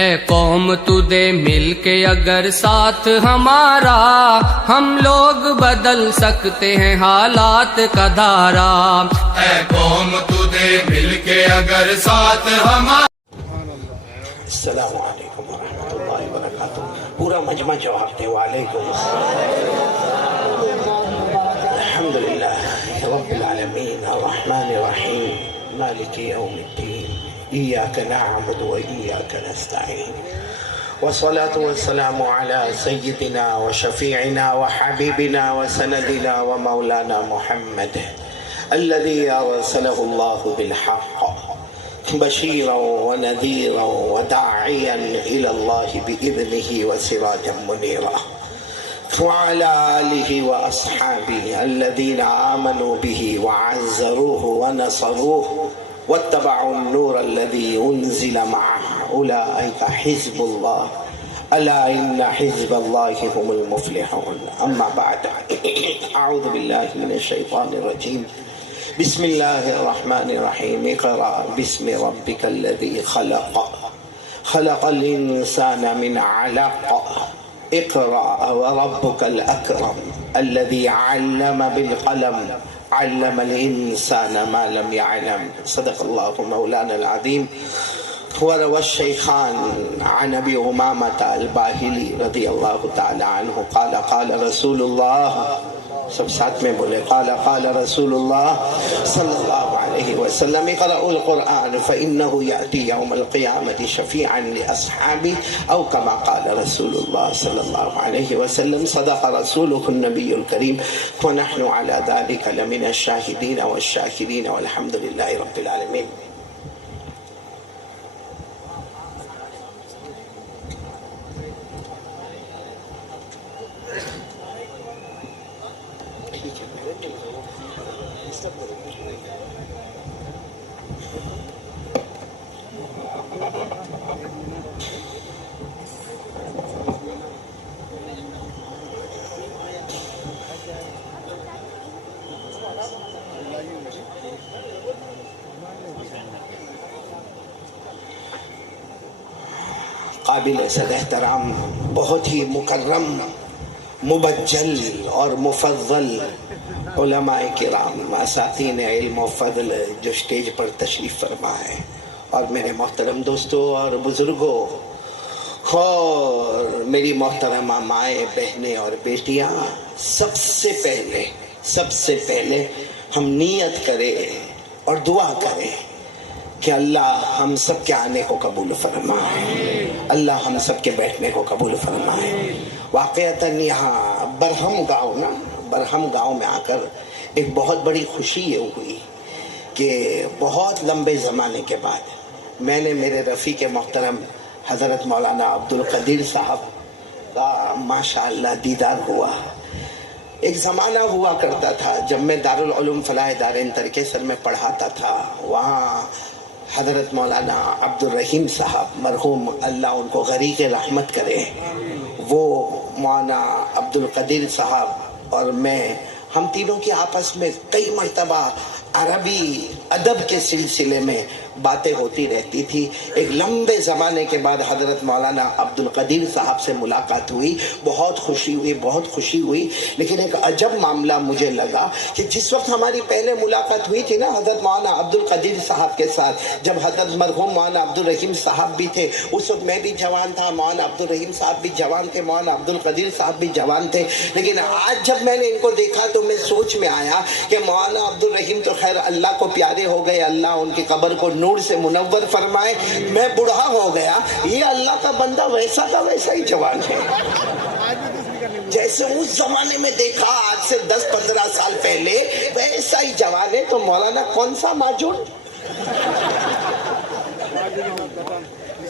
اے قوم تو دے مل کے اگر ساتھ ہمارا، ہم لوگ بدل سکتے ہیں حالات کا دھارا۔ اے قوم تو دے مل کے اگر ساتھ ہمارا۔ السلام علیکم ورحمۃ اللہ وبرکاتہ۔ پورا مجمع جواب دے وعلیکم الحمدللہ رب العالمین الرحمن الرحیم مالک یوم الدین ایاک نعبد و ایاک نستعین والصلاة والسلام على سیدنا وشفیعنا وحبیبنا وسندنا ومولانا محمد الذي ارسله الله بالحق بشيرا ونذيرا وداعيا إلى الله بإذنه وسراجا منيرا، وعلى آله وأصحابه الذين آمنوا به وعزروه ونصروه واتبعوا النور الذي أنزل معه أولئك حزب الله ألا إن حزب الله هم المفلحون. أما بعد، أعوذ بالله من الشيطان الرجيم. بسم الله الرحمن الرحيم. اقرأ باسم ربك الذي خلق، خلق الإنسان من علق، اقرأ وربك الأكرم الذي علم بالقلم، علم الإنسان ما لم يعلم. صدق الله مولانا العظيم. وروى الشيخان عن أبي أمامة الباهلي رضي الله تعالى عنه قال قال رسول الله، سب ساتھ میں بولے، قال قال رسول اللہ صلی اللہ علیہ وسلم، اقرأوا القرآن فإنه يأتي يوم القيامة شفيعا لأصحابه أو كما قال رسول الله صلی اللہ علیہ وسلم. صدق رسوله النبي الكريم ونحن على ذلك لمن الشاهدين والشاكرين والحمد لله رب العالمين. قابل صد احترام، بہت ہی مکرم، مبجل اور مفضل علماء کرام، اساتین علم و فضل جو اسٹیج پر تشریف فرما ہے، اور میرے محترم دوستوں اور بزرگوں اور میری محترمہ مائیں، بہنیں اور بیٹیاں، سب سے پہلے ہم نیت کریں اور دعا کریں کہ اللہ ہم سب کے آنے کو قبول فرمائے، اللہ ہم سب کے بیٹھنے کو قبول فرمائے. واقعتاً یہاں برہم گاؤں میں آ کر ایک بہت بڑی خوشی یہ ہوئی کہ بہت لمبے زمانے کے بعد میں نے میرے رفیق محترم حضرت مولانا عبدالقدیر صاحب کا ماشاءاللہ دیدار ہوا. ایک زمانہ ہوا کرتا تھا جب میں دارالعلوم فلاح دارین ترکیسر میں پڑھاتا تھا، وہاں حضرت مولانا عبدالرحیم صاحب مرحوم، اللہ ان کو غریق رحمت کرے، وہ مولانا عبدالقدیر صاحب اور میں، ہم تینوں کی آپس میں کئی مرتبہ عربی ادب کے سلسلے میں باتیں ہوتی رہتی تھی. ایک لمبے زمانے کے بعد حضرت مولانا عبدالقدیر صاحب سے ملاقات ہوئی، بہت خوشی ہوئی. لیکن ایک عجب معاملہ مجھے لگا کہ جس وقت ہماری پہلے ملاقات ہوئی تھی نا حضرت مولانا عبدالقدیر صاحب کے ساتھ، جب حضرت مرحوم مولانا عبدالرحیم صاحب بھی تھے، اس وقت میں بھی جوان تھا، مولانا عبدالرحیم صاحب بھی جوان تھے، مولانا عبدالقدیر صاحب بھی جوان تھے. لیکن آج جب میں نے ان کو دیکھا تو میں سوچ میں آیا کہ مولانا عبدالرحیم تو خیر اللہ کو پیارے ہو گئے، اللہ ان کی قبر کو نور سے منور فرمائے. میں بوڑھا ہو گیا، یہ اللہ کا بندہ ویسا کا ویسا ہی جوان ہے، جیسے اس زمانے میں دیکھا آج سے 10-15 سال پہلے ویسا ہی جوان ہے. تو مولانا کون سا ماجون؟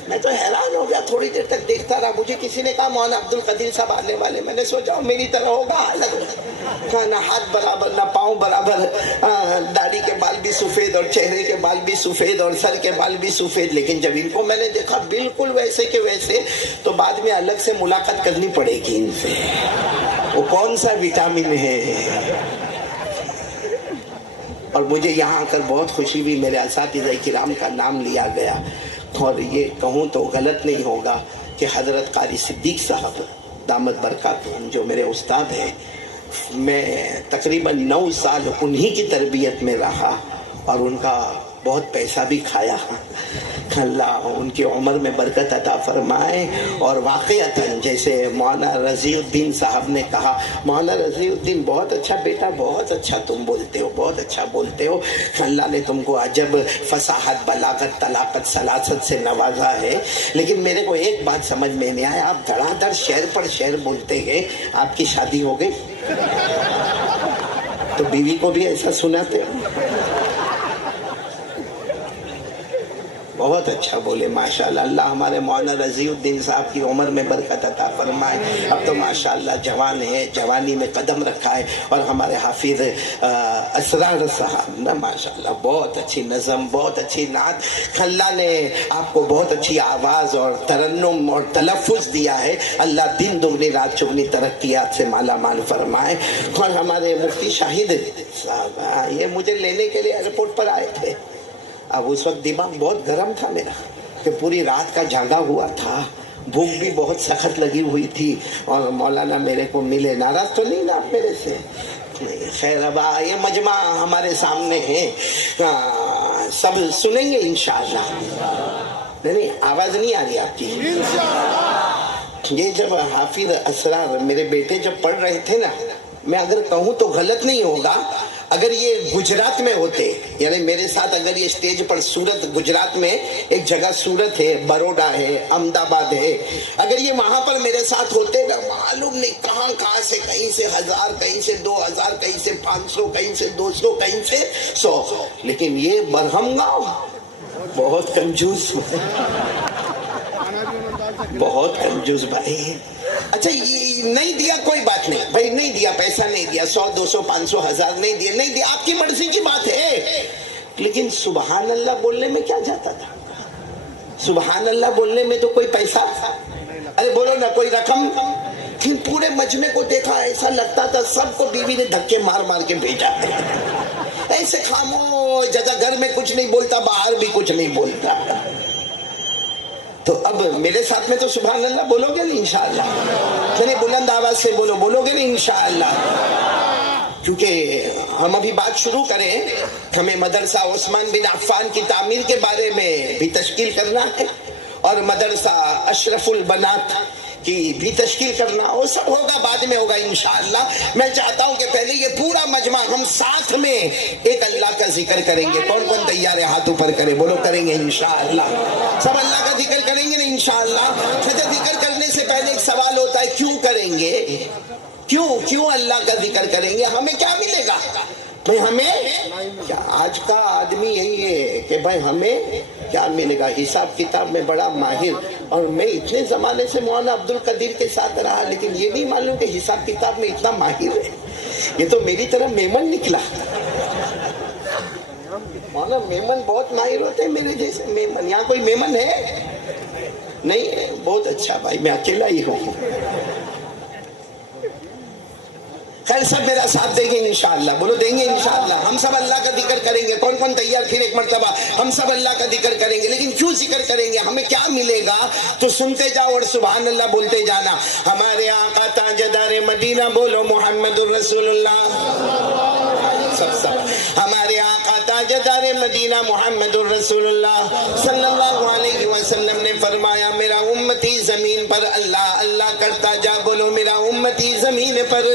میں تو حیران ہو گیا، تھوڑی دیر تک دیکھتا رہا. مجھے کسی نے کہا مولانا عبدالقدیر صاحب آنے والے. میں نے سوچا میری طرح ہوگا، الگ نہ ہاتھ برابر نہ پاؤں برابر، داڑھی کے بال بھی سفید اور چہرے کے بال بھی سفید اور سر کے بال بھی سفید. لیکن جب ان کو میں نے دیکھا بالکل ویسے کے ویسے، تو بعد میں الگ سے ملاقات کرنی پڑے گی ان سے، وہ کون سا وٹامن ہے. اور مجھے یہاں آ کر بہت خوشی ہوئی، میرے اساتذہ کرام کا نام لیا گیا. اور یہ کہوں تو غلط نہیں ہوگا کہ حضرت قاری صدیق صاحب دامت برکاتہم جو میرے استاد ہیں، میں تقریباً 9 سال انہی کی تربیت میں رہا اور ان کا بہت پیسہ بھی کھایا. اللہ ان کی عمر میں برکت عطا فرمائے. اور واقعتاً جیسے مولانا رضی الدین صاحب نے کہا، مولانا رضی الدین بہت اچھا بیٹا، بہت اچھا تم بولتے ہو، بہت اچھا بولتے ہو، اللہ نے تم کو عجب فصاحت، بلاغت، طلاقت، سلاست سے نوازا ہے. لیکن میرے کو ایک بات سمجھ میں نہیں آیا، آپ دھڑا دھڑ شعر پر شعر بولتے ہیں، آپ کی شادی ہو گئی تو بیوی کو بھی ایسا سناتے ہو؟ بہت اچھا بولے ماشاءاللہ. اللہ ہمارے مولانا رضی الدین صاحب کی عمر میں برکت عطا فرمائے. اب تو ماشاءاللہ جوان ہے، جوانی میں قدم رکھا ہے. اور ہمارے حافظ اسرار صاحب نا ماشاءاللہ بہت اچھی نظم، بہت اچھی نعت. اللہ نے آپ کو بہت اچھی آواز اور ترنم اور تلفظ دیا ہے. اللہ دن دگنی رات چگنی ترقیات سے مالا مال فرمائے. اور ہمارے مفتی شاہد صاحب یہ مجھے لینے کے لیے ایئرپورٹ پر آئے تھے. اب اس وقت دماغ بہت گرم تھا میرا کہ پوری رات کا جاگا ہوا تھا، بھوک بھی بہت سخت لگی ہوئی تھی. اور مولانا میرے کو ملے. ناراض تو نہیں نا آپ میرے سے؟ خیر اب یہ مجمع ہمارے سامنے ہے، سب سنیں گے انشاءاللہ. نہیں آواز نہیں آ رہی آپ کی؟ یہ جب حافظ اسرار میرے بیٹے جب پڑھ رہے تھے نا، میں اگر کہوں تو غلط نہیں ہوگا، اگر یہ گجرات میں ہوتے، یعنی میرے ساتھ اگر یہ اسٹیج پر سورت، گجرات میں ایک جگہ سورت ہے، بروڈا ہے، احمد آباد ہے، اگر یہ وہاں پر میرے ساتھ ہوتے نا، معلوم نہیں کہاں سے، کہیں سے 1000، کہیں سے 2000، کہیں سے 500، کہیں سے 200، کہیں سے 100. لیکن یہ برہم گاؤں بہت کنجوس، بہت کنجوس بھائی. اچھا یہ نہیں دیا کوئی بات نہیں بھائی، نہیں دیا، پیسہ نہیں دیا، 100، 200، 500، 1000 نہیں دیا، نہیں دیا، آپ کی مرضی کی بات ہے. لیکن سبحان اللہ بولنے میں کیا جاتا تھا؟ سبحان اللہ بولنے میں تو کوئی پیسہ، ارے بولو نا کوئی رقم. پھر پورے مجمع کو دیکھا، ایسا لگتا تھا سب کو بیوی نے دھکے مار مار کے بھیجا. ایسے خاموش جگہ، گھر میں کچھ نہیں بولتا، باہر بھی کچھ نہیں بولتا. تو اب میرے ساتھ میں تو سبحان اللہ بولو گے نا انشاءاللہ؟ چلیے بلند آواز سے بولو گے نا انشاءاللہ؟ کیونکہ ہم ابھی بات شروع کریں، ہمیں مدرسہ عثمان بن عفان کی تعمیر کے بارے میں بھی تشکیل کرنا ہے، اور مدرسہ اشرف البنات کی بھی تشکیل کرنا، وہ سب ہوگا بعد میں ہوگا انشاءاللہ. میں چاہتا ہوں کہ پہلے یہ پورا مجمع ہم ساتھ میں ایک اللہ کا ذکر کریں گے. کون کون تیار ہے؟ ہاتھ اوپر کرے، بولو کریں گے انشاءاللہ. سب اللہ کا ذکر کریں گے نا انشاءاللہ. اچھا ذکر کرنے سے پہلے ایک سوال ہوتا ہے، کیوں کریں گے؟ کیوں اللہ کا ذکر کریں گے؟ ہمیں کیا ملے گا بھائی؟ ہمیں کیا؟ آج کا آدمی یہی ہے کہ بھائی ہمیں کیا ملے گا؟ حساب کتاب میں بڑا ماہر، اور میں اتنے زمانے سے مولانا عبد القدیر کے ساتھ رہا، لیکن یہ نہیں معلوم کہ حساب کتاب میں اتنا ماہر ہے. یہ تو میری طرح میمن نکلا. مولانا میمن بہت ماہر ہوتے ہیں، میرے جیسے میمن. یہاں کوئی میمن ہے؟ نہیں ہے. بہت اچھا بھائی، میں اکیلا ہی ہوں. خیر سب میرا ساتھ دیں گے انشاءاللہ، بولو دیں گے انشاءاللہ. ہم سب اللہ کا ذکر کریں گے. کون کون تیار؟ پھر ایک مرتبہ ہم سب اللہ کا ذکر کریں گے. لیکن کیوں ذکر کریں گے؟ ہمیں کیا ملے گا؟ تو سنتے جاؤ اور سبحان اللہ بولتے جانا. ہمارے آقا تاجدار مدینہ، بولو محمد الرسول اللہ. سب ہمارے آقا تاجدار مدینہ محمد الرسول اللہ صلی اللہ علیہ وسلم نے فرمایا، میرا امتی زمین پر اللہ اللہ کرتا جا. بولو میرا امتی زمین پر.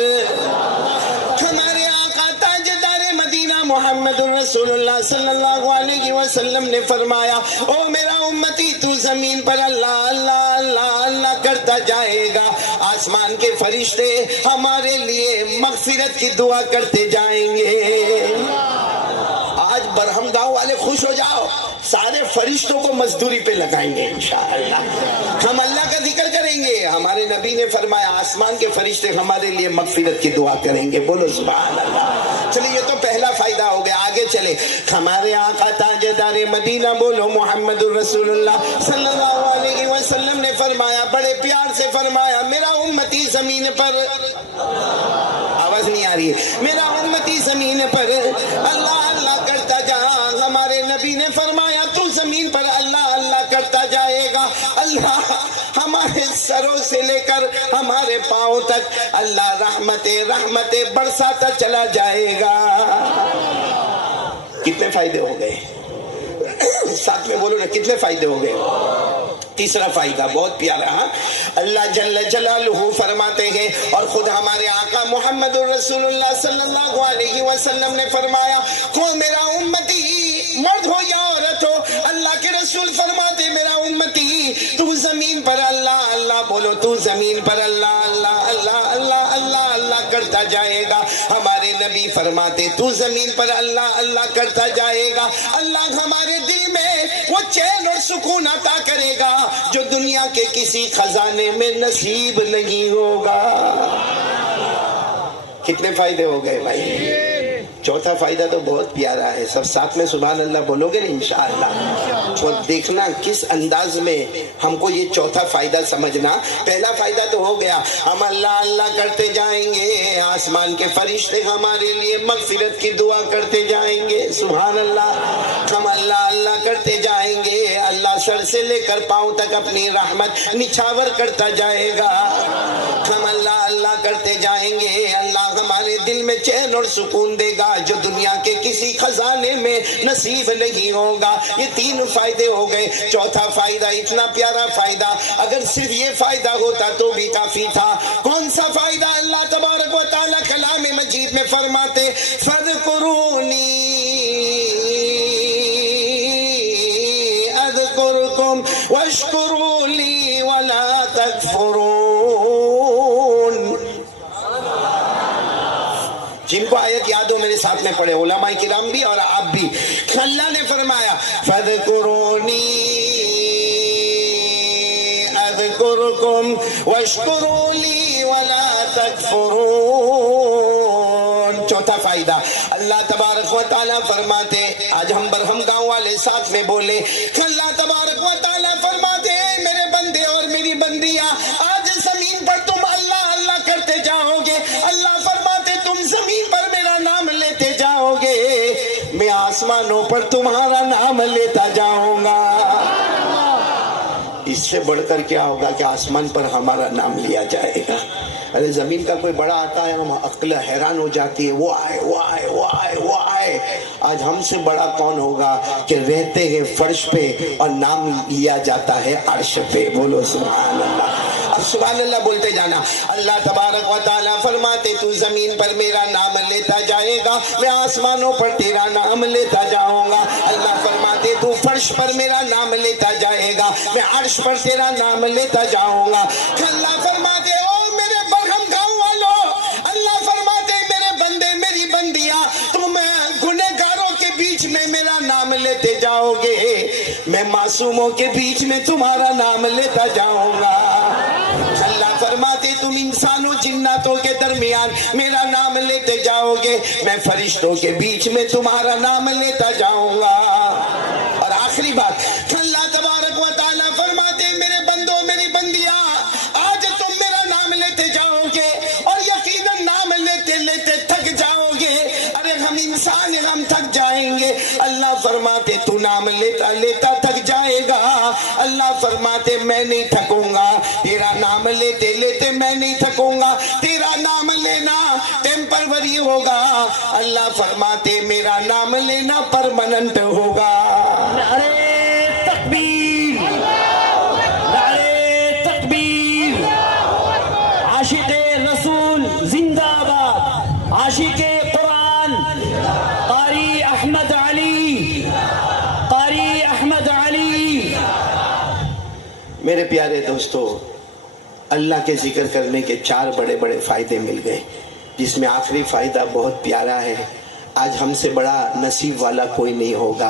ہمارے آقا تاجدار مدینہ محمد الرسول اللہ صلی اللہ علیہ وسلم نے فرمایا، او میرا امتی تو زمین پر اللہ اللہ اللہ اللہ کرتا جائے گا، آسمان کے فرشتے ہمارے لیے مغفرت کی دعا کرتے جائیں گے. آج برہم گاؤں والے خوش ہو جاؤ، سارے فرشتوں کو مزدوری پہ لگائیں گے انشاءاللہ. ہم اللہ کا ذکر کریں گے. ہمارے نبی نے فرمایا آسمان کے فرشتے ہمارے لیے مغفرت کی دعا کریں گے. بولو سبحان اللہ. چلیے یہ تو پہلا فائدہ ہو گیا. آگے چلے. ہمارے آقا تاجدار مدینہ، بولو محمد الرسول اللہ صلی اللہ علیہ وسلم نے فرمایا، بڑے پیار سے فرمایا، میرا امتی زمین پر. آواز نہیں آ رہی ہے. میرا امتی زمین پر اللہ اللہ کرتا جا. ہمارے نبی نے فرمایا تو زمین پر اللہ اللہ کرتا اللہ ہمارے سروں سے لے کر ہمارے پاؤں تک اللہ رحمتیں برساتا چلا جائے گا۔ کتنے فائدے ہو گئے؟ ساتھ میں بولو نا، کتنے فائدے ہو گئے؟ تیسرا فائدہ بہت پیارا، اللہ جل جلالہ فرماتے ہیں، اور خود ہمارے آقا محمد الرسول اللہ صلی اللہ علیہ وسلم نے فرمایا، کوئی میرا امتی مرد ہو یا عورت ہو، اللہ کے رسول فرماتے میرا امتی تو زمین پر اللہ اللہ بولو، تو زمین پر اللہ اللہ اللہ اللہ اللہ اللہ کرتا جائے گا۔ ہمارے نبی فرماتے تو زمین پر اللہ اللہ کرتا جائے گا، اللہ ہمارے دل میں وہ چین اور سکون عطا کرے گا جو دنیا کے کسی خزانے میں نصیب نہیں ہوگا۔ کتنے فائدے ہو گئے بھائی؟ چوتھا فائدہ تو بہت پیارا ہے، سب ساتھ میں سبحان اللہ بولو گے نا انشاءاللہ؟ اور دیکھنا کس انداز میں ہم کو یہ چوتھا فائدہ سمجھنا۔ پہلا فائدہ تو ہو گیا، ہم اللہ اللہ کرتے جائیں گے، آسمان کے فرشتے ہمارے لیے مغفرت کی دعا کرتے جائیں گے، سبحان اللہ۔ ہم اللہ اللہ کرتے جائیں گے، اللہ سر سے لے کر پاؤں تک اپنی رحمت نچھاور کرتا جائے گا۔ ہم اللہ اللہ کرتے جائیں گے، اللہ ہمارے دل میں چین اور سکون دے گا جو دنیا کے کسی خزانے میں نصیب نہیں ہوگا۔ یہ تین فائدے ہو گئے۔ چوتھا فائدہ اتنا پیارا فائدہ، اگر صرف یہ فائدہ ہوتا تو بھی کافی تھا۔ کون سا فائدہ؟ اللہ تبارک و تعالیٰ کلام مجید میں فرماتے، فَاذْكُرُونِي أَذْكُرْكُمْ وَاشْكُرُوا لِي وَلَا تَكْفُرُونَ۔ جن کو آیت یاد ہو میرے ساتھ میں پڑھے، علماء کرام بھی اور آپ بھی۔ اللہ نے فرمایا فَاذْكُرُونِي أَذْكُرْكُمْ وَاشْكُرُوا لِي وَلَا تَكْفُرُونَ۔ چوتھا فائدہ، اللہ تبارک و تعالیٰ فرماتے، آج ہم برہم گاؤں والے ساتھ میں بولے، اللہ تبارک و تعالیٰ فرماتے ہیں میرے بندے اور میری بندیاں، آج زمین پر تم اللہ اللہ کرتے جاؤ گے، اللہ فرماتے تم زمین پر میرا نام لیتے جاؤ گے، میں آسمانوں پر تمہارا نام لیتا جاؤں گا۔ اس سے بڑھ کر کیا ہوگا کہ آسمان پر ہمارا نام لیا جائے گا۔ ارے زمین کا کوئی بڑا آتا ہے، ہم عقل حیران ہو جاتی ہے، وہ آئے وہ آئے وہ آئے وہ آئے۔ آج ہم سے بڑا کون ہوگا کہ رہتے ہیں فرش پہ اور نام لیا جاتا ہے عرش پہ؟ بولو سبحان اللہ۔ اب سبحان اللہ بولتے جانا۔ اللہ تبارک و تعالیٰ فرماتے تو زمین پر میرا نام لیتا جائے گا، میں آسمانوں پر تیرا نام لیتا جاؤں گا۔ اللہ فرماتے تو فرش پر میرا نام لیتا جائے گا، میں عرش پر تیرا نام لیتا جاؤں گا۔ اللہ فرماتے او میرے برہم گاؤں والوں، اللہ فرماتے میرے بندے میری بندیاں، تم گنہگاروں کے بیچ میں میرا نام لیتے جاؤ گے، میں معصوموں کے بیچ میں تمہارا نام لیتا جاؤں گا۔ اللہ فرماتے تم انسانوں جناتوں کے درمیان میرا نام لیتے جاؤ گے، میں فرشتوں کے بیچ میں تمہارا نام لیتا جاؤں گا۔ اور آخری بات، اللہ تبارک و تعالیٰ فرماتے میرے بندوں میری بندیاں، آج تم میرا نام لیتے جاؤ گے اور یقیناً نام لیتے لیتے تھک جاؤ گے۔ ارے ہم انسان ہیں، ہم تھک جائیں گے۔ اللہ فرماتے تو نام لیتا لیتا تھک جائے گا، اللہ فرماتے میں نہیں تھکوں گا، تیرا نام لیتے لیتے میں نہیں تھکوں گا، تیرا نام لینا ٹیمپروری ہوگا، اللہ فرماتے میرا نام لینا پرماننٹ ہوگا۔ نعرے تکبیر، نعرے تکبیر، عاشق رسول زندہ باد، عاشق قرآن قاری احمد علی، قاری احمد علی۔ میرے پیارے دوستو، اللہ کے ذکر کرنے کے 4 بڑے بڑے فائدے مل گئے، جس میں آخری فائدہ بہت پیارا ہے۔ آج ہم سے بڑا نصیب والا کوئی نہیں ہوگا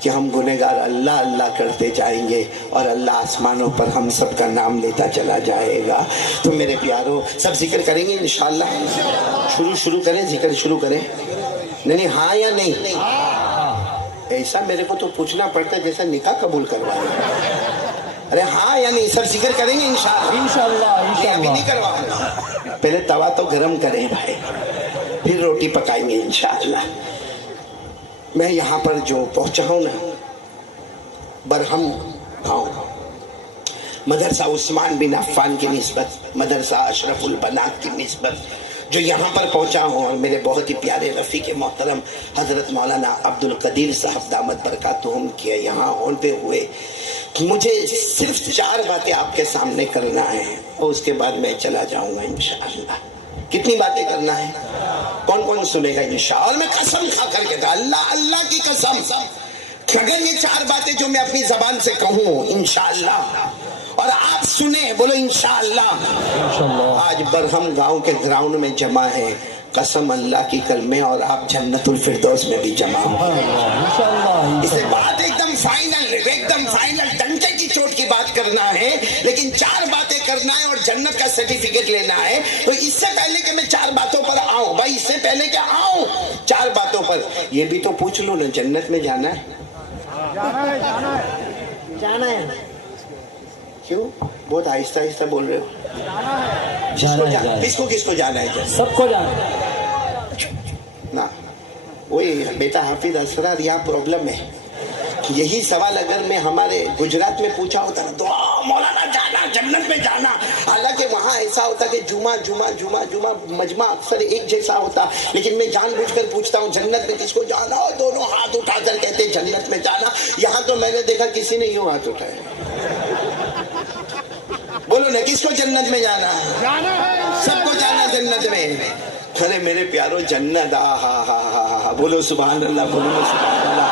کہ ہم گنہگار اللہ اللہ کرتے جائیں گے اور اللہ آسمانوں پر ہم سب کا نام لیتا چلا جائے گا۔ تو میرے پیاروں، سب ذکر کریں گے انشاءاللہ؟ شروع کریں، ذکر شروع کریں؟ نہیں ہاں یا نہیں؟ ایسا میرے کو تو پوچھنا پڑتا ہے جیسا نکاح قبول کروایا۔ ارے ہاں یا نہیں؟ سب ذکر کریں گے انشاءاللہ؟ انشاءاللہ ابھی نہیں کروانا، پہلے توا تو گرم کریں بھائی، پھر روٹی پکائیں گے انشاءاللہ۔ میں یہاں پر جو پہنچا ہوں نا، برہم گاؤں، مدرسہ عثمان بن عفان کی نسبت، مدرسہ اشرف البنات کی نسبت جو یہاں پر پہنچا ہوں، اور میرے بہت ہی پیارے رفیق محترم حضرت مولانا عبد القدیر صاحب دامت برکاتہم کے یہاں ہوتے ہوئے مجھے صرف 4 باتیں آپ کے سامنے کرنا ہے اور اس کے بعد میں چلا جاؤں گا انشاءاللہ۔ کتنی باتیں کرنا ہے؟ کون کون سنے گا انشاءاللہ؟ اور میں قسم کھا کر کے کہا، اللہ اللہ کی قسم، اگر یہ 4 باتیں جو میں اپنی زبان سے کہوں انشاءاللہ اور آپ سنیں، بولو انشاءاللہ، آج برہم گاؤں کے گراؤنڈ میں جمع ہے، قسم اللہ کی کلمے، اور آپ جنت الفردوس میں بھی جمع ہو۔ اسے بات ایک دم فائنل ڈنکے کی چوٹ کی بات کرنا ہے، لیکن 4 باتیں کرنا ہے اور جنت کا سرٹیفکیٹ لینا ہے۔ تو اس سے پہلے کہ میں 4 باتوں پر آؤں، بھائی اس سے پہلے کہ آؤں 4 باتوں پر، یہ بھی تو پوچھ لو نا، جنت میں جانا ہے؟ جانا ہے۔ کیوں بہت آہستہ آہستہ بول رہے ہو؟ کس کو جانا ہے؟ سب کو جانا ہے نا۔ وہی بیٹا حافظ اسرار، یہاں پرابلم ہے۔ یہی سوال اگر میں ہمارے گجرات میں پوچھا ہوتا نا، دعا مولانا جانا، جنت میں جانا، حالانکہ وہاں ایسا ہوتا کہ جمعہ مجمع اکثر ایک جیسا ہوتا، لیکن میں جان بوجھ کر پوچھتا ہوں جنت میں کس کو جانا، اور دونوں ہاتھ اٹھا کر کہتے جنت میں جانا۔ یہاں تو میں نے دیکھا کسی نے یوں ہاتھ اٹھایا۔ بولو نا، کس کو جنت میں جانا ہے؟ سب کو جانا جنت میں۔ ارے میرے پیارو، جنت، بولو سبحان اللہ، بولو سبحان اللہ۔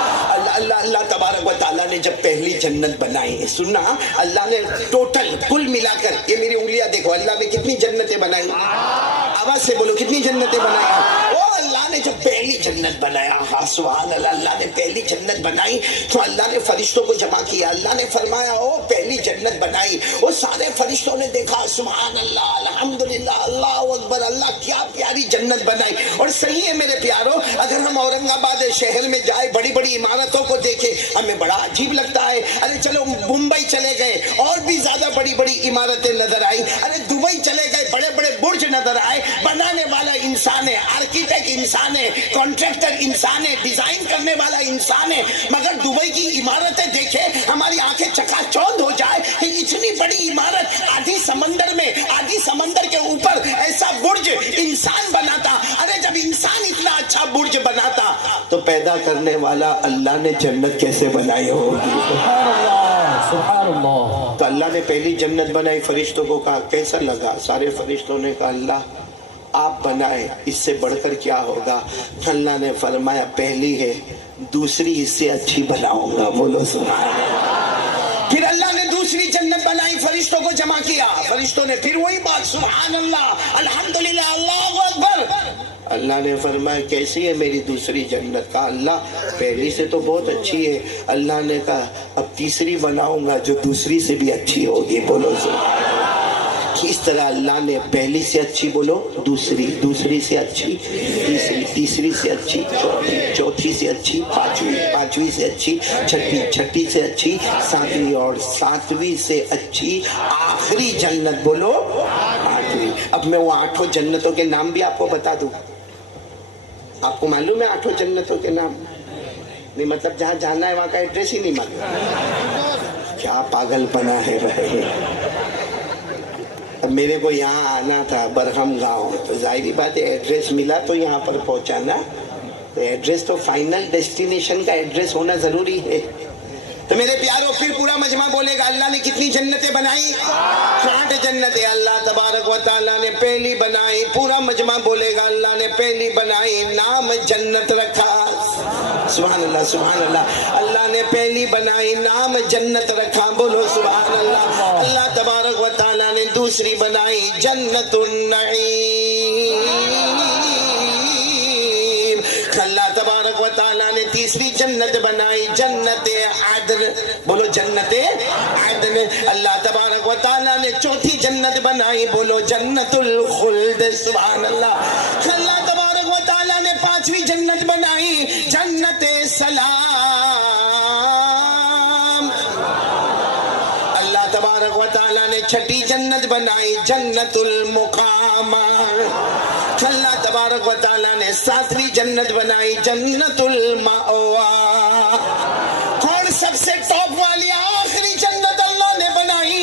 اللہ تبارک و تعالیٰ نے جب پہلی جنت بنائی، سننا، اللہ نے ٹوٹل کل ملا کر، یہ میری انگلیاں دیکھو، اللہ نے کتنی جنتیں بنائی؟ آواز سے بولو، کتنی جنتیں بنائی؟ او اللہ نے جب پہلی جنت بنایا، ہاں سبحان اللہ، اللہ نے پہلی جنت بنائی تو اللہ نے فرشتوں کو جمع کیا، اللہ نے فرمایا او پہلی جنت بنائی، وہ سارے فرشتوں نے دیکھا، سبحان اللہ، الحمدللہ، اللہ اکبر، اللہ کیا پیاری جنت بنائی۔ اور صحیح ہے میرے پیارو، اگر ہم اورنگ آباد شہر میں جائے، بڑی بڑی عمارتوں کو دیکھے، ہمیں بڑا عجیب لگتا ہے۔ ارے چلو ممبئی چلے گئے، اور بھی زیادہ بڑی بڑی عمارتیں نظر آئی۔ ارے دبئی چلے گئے، بڑے بڑے برج نظر آئے۔ بنانے والا انسان ہے، آرکیٹیکٹ انسان ہے، کانٹریکٹر انسان ہے، ڈیزائن کرنے والا انسان ہے، مگر دبئی کی عمارتیں دیکھے ہماری آنکھیں چکا چوندھ ہو جائے کہ اتنی بڑی عمارت آدھی سمندر میں، آدھی سمندر کے اوپر ایسا برج انسان بناتا۔ ارے جب انسان اتنا اچھا برج بناتا تو پیدا کرنے والا اللہ نے جنت کیسے بنائی ہوگی؟ سبحان اللہ۔ تو اللہ نے پہلی جنت بنائی، فرشتوں کو کہا کیسا لگا؟ سارے فرشتوں نے کہا اللہ آپ بنائے، اس سے بڑھ کر کیا ہوگا؟ اللہ نے فرمایا پہلی ہے، دوسری اس سے اچھی بناؤں گا، بولو سبحان اللہ۔ پھر اللہ نے دوسری جنت بنائی، فرشتوں کو جمع کیا، فرشتوں نے پھر وہی بات، سبحان اللہ، الحمدللہ، اللہ اکبر۔ اللہ نے فرمایا کیسی ہے میری دوسری جنت؟ کہا اللہ پہلی سے تو بہت اچھی ہے۔ اللہ نے کہا اب تیسری بناؤں گا جو دوسری سے بھی اچھی ہوگی، بولو سبحان اللہ۔ اس طرح اللہ نے پہلی سے اچھی، بولو دوسری، دوسری سے اچھی تیسری، تیسری سے اچھی چوتھی، چوتھی سے اچھی پانچویں، پانچویں سے اچھی چھٹی، چھٹی سے اچھی ساتویں، اور ساتویں سے اچھی آخری جنت، بولو آخری۔ اب میں وہ 8 جنتوں کے نام بھی آپ کو بتا دوں۔ آپ کو معلوم ہے 8 جنتوں کے نام؟ نہیں، مطلب جہاں جانا ہے وہاں کا ایڈریس ہی نہیں معلوم؟ کیا پاگل پنا ہے بھائی۔ اب میرے کو یہاں آنا تھا برہم گاؤں، تو ظاہری بات ہے ایڈریس ملا تو یہاں پر پہنچانا، تو ایڈریس تو فائنل ڈیسٹینیشن کا ایڈریس ہونا ضروری ہے۔ تو میرے پیاروں پھر پورا مجمع بولے گا اللہ نے کتنی جنتیں بنائی؟ 8 جنتیں اللہ تبارک و تعالیٰ نے پہلی بنائی۔ پورا مجمع بولے گا اللہ نے پہلی بنائی، نام جنت رکھا، سبحان اللہ سبحان اللہ۔ اللہ نے پہلی بنائی، نام جنت رکھا، بولو سبحان اللہ۔ اللہ تبارک و تعالیٰ نے دوسری بنائی، جنت النعیم۔ اللہ تبارک و تعالیٰ نے تیسری جنت بنائی، جنت عدن، بولو جنت عدن۔ اللہ تبارک و تعالیٰ نے چوتھی جنت بنائی، بولو جنت الخلد، سبحان اللہ۔ اللہ تبارک و تعالیٰ نے 5ویں جنت بنائی، جنت سلام۔ اللہ تبارک و تعالیٰ نے 6ٹھی جنت بنائی، جنت المقام۔ اللہ تبارک و تعالیٰ نے 7ویں جنت بنائی، جنت المأوا۔ اور سب سے ٹاپ والی آخری جنت اللہ نے بنائی،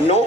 9,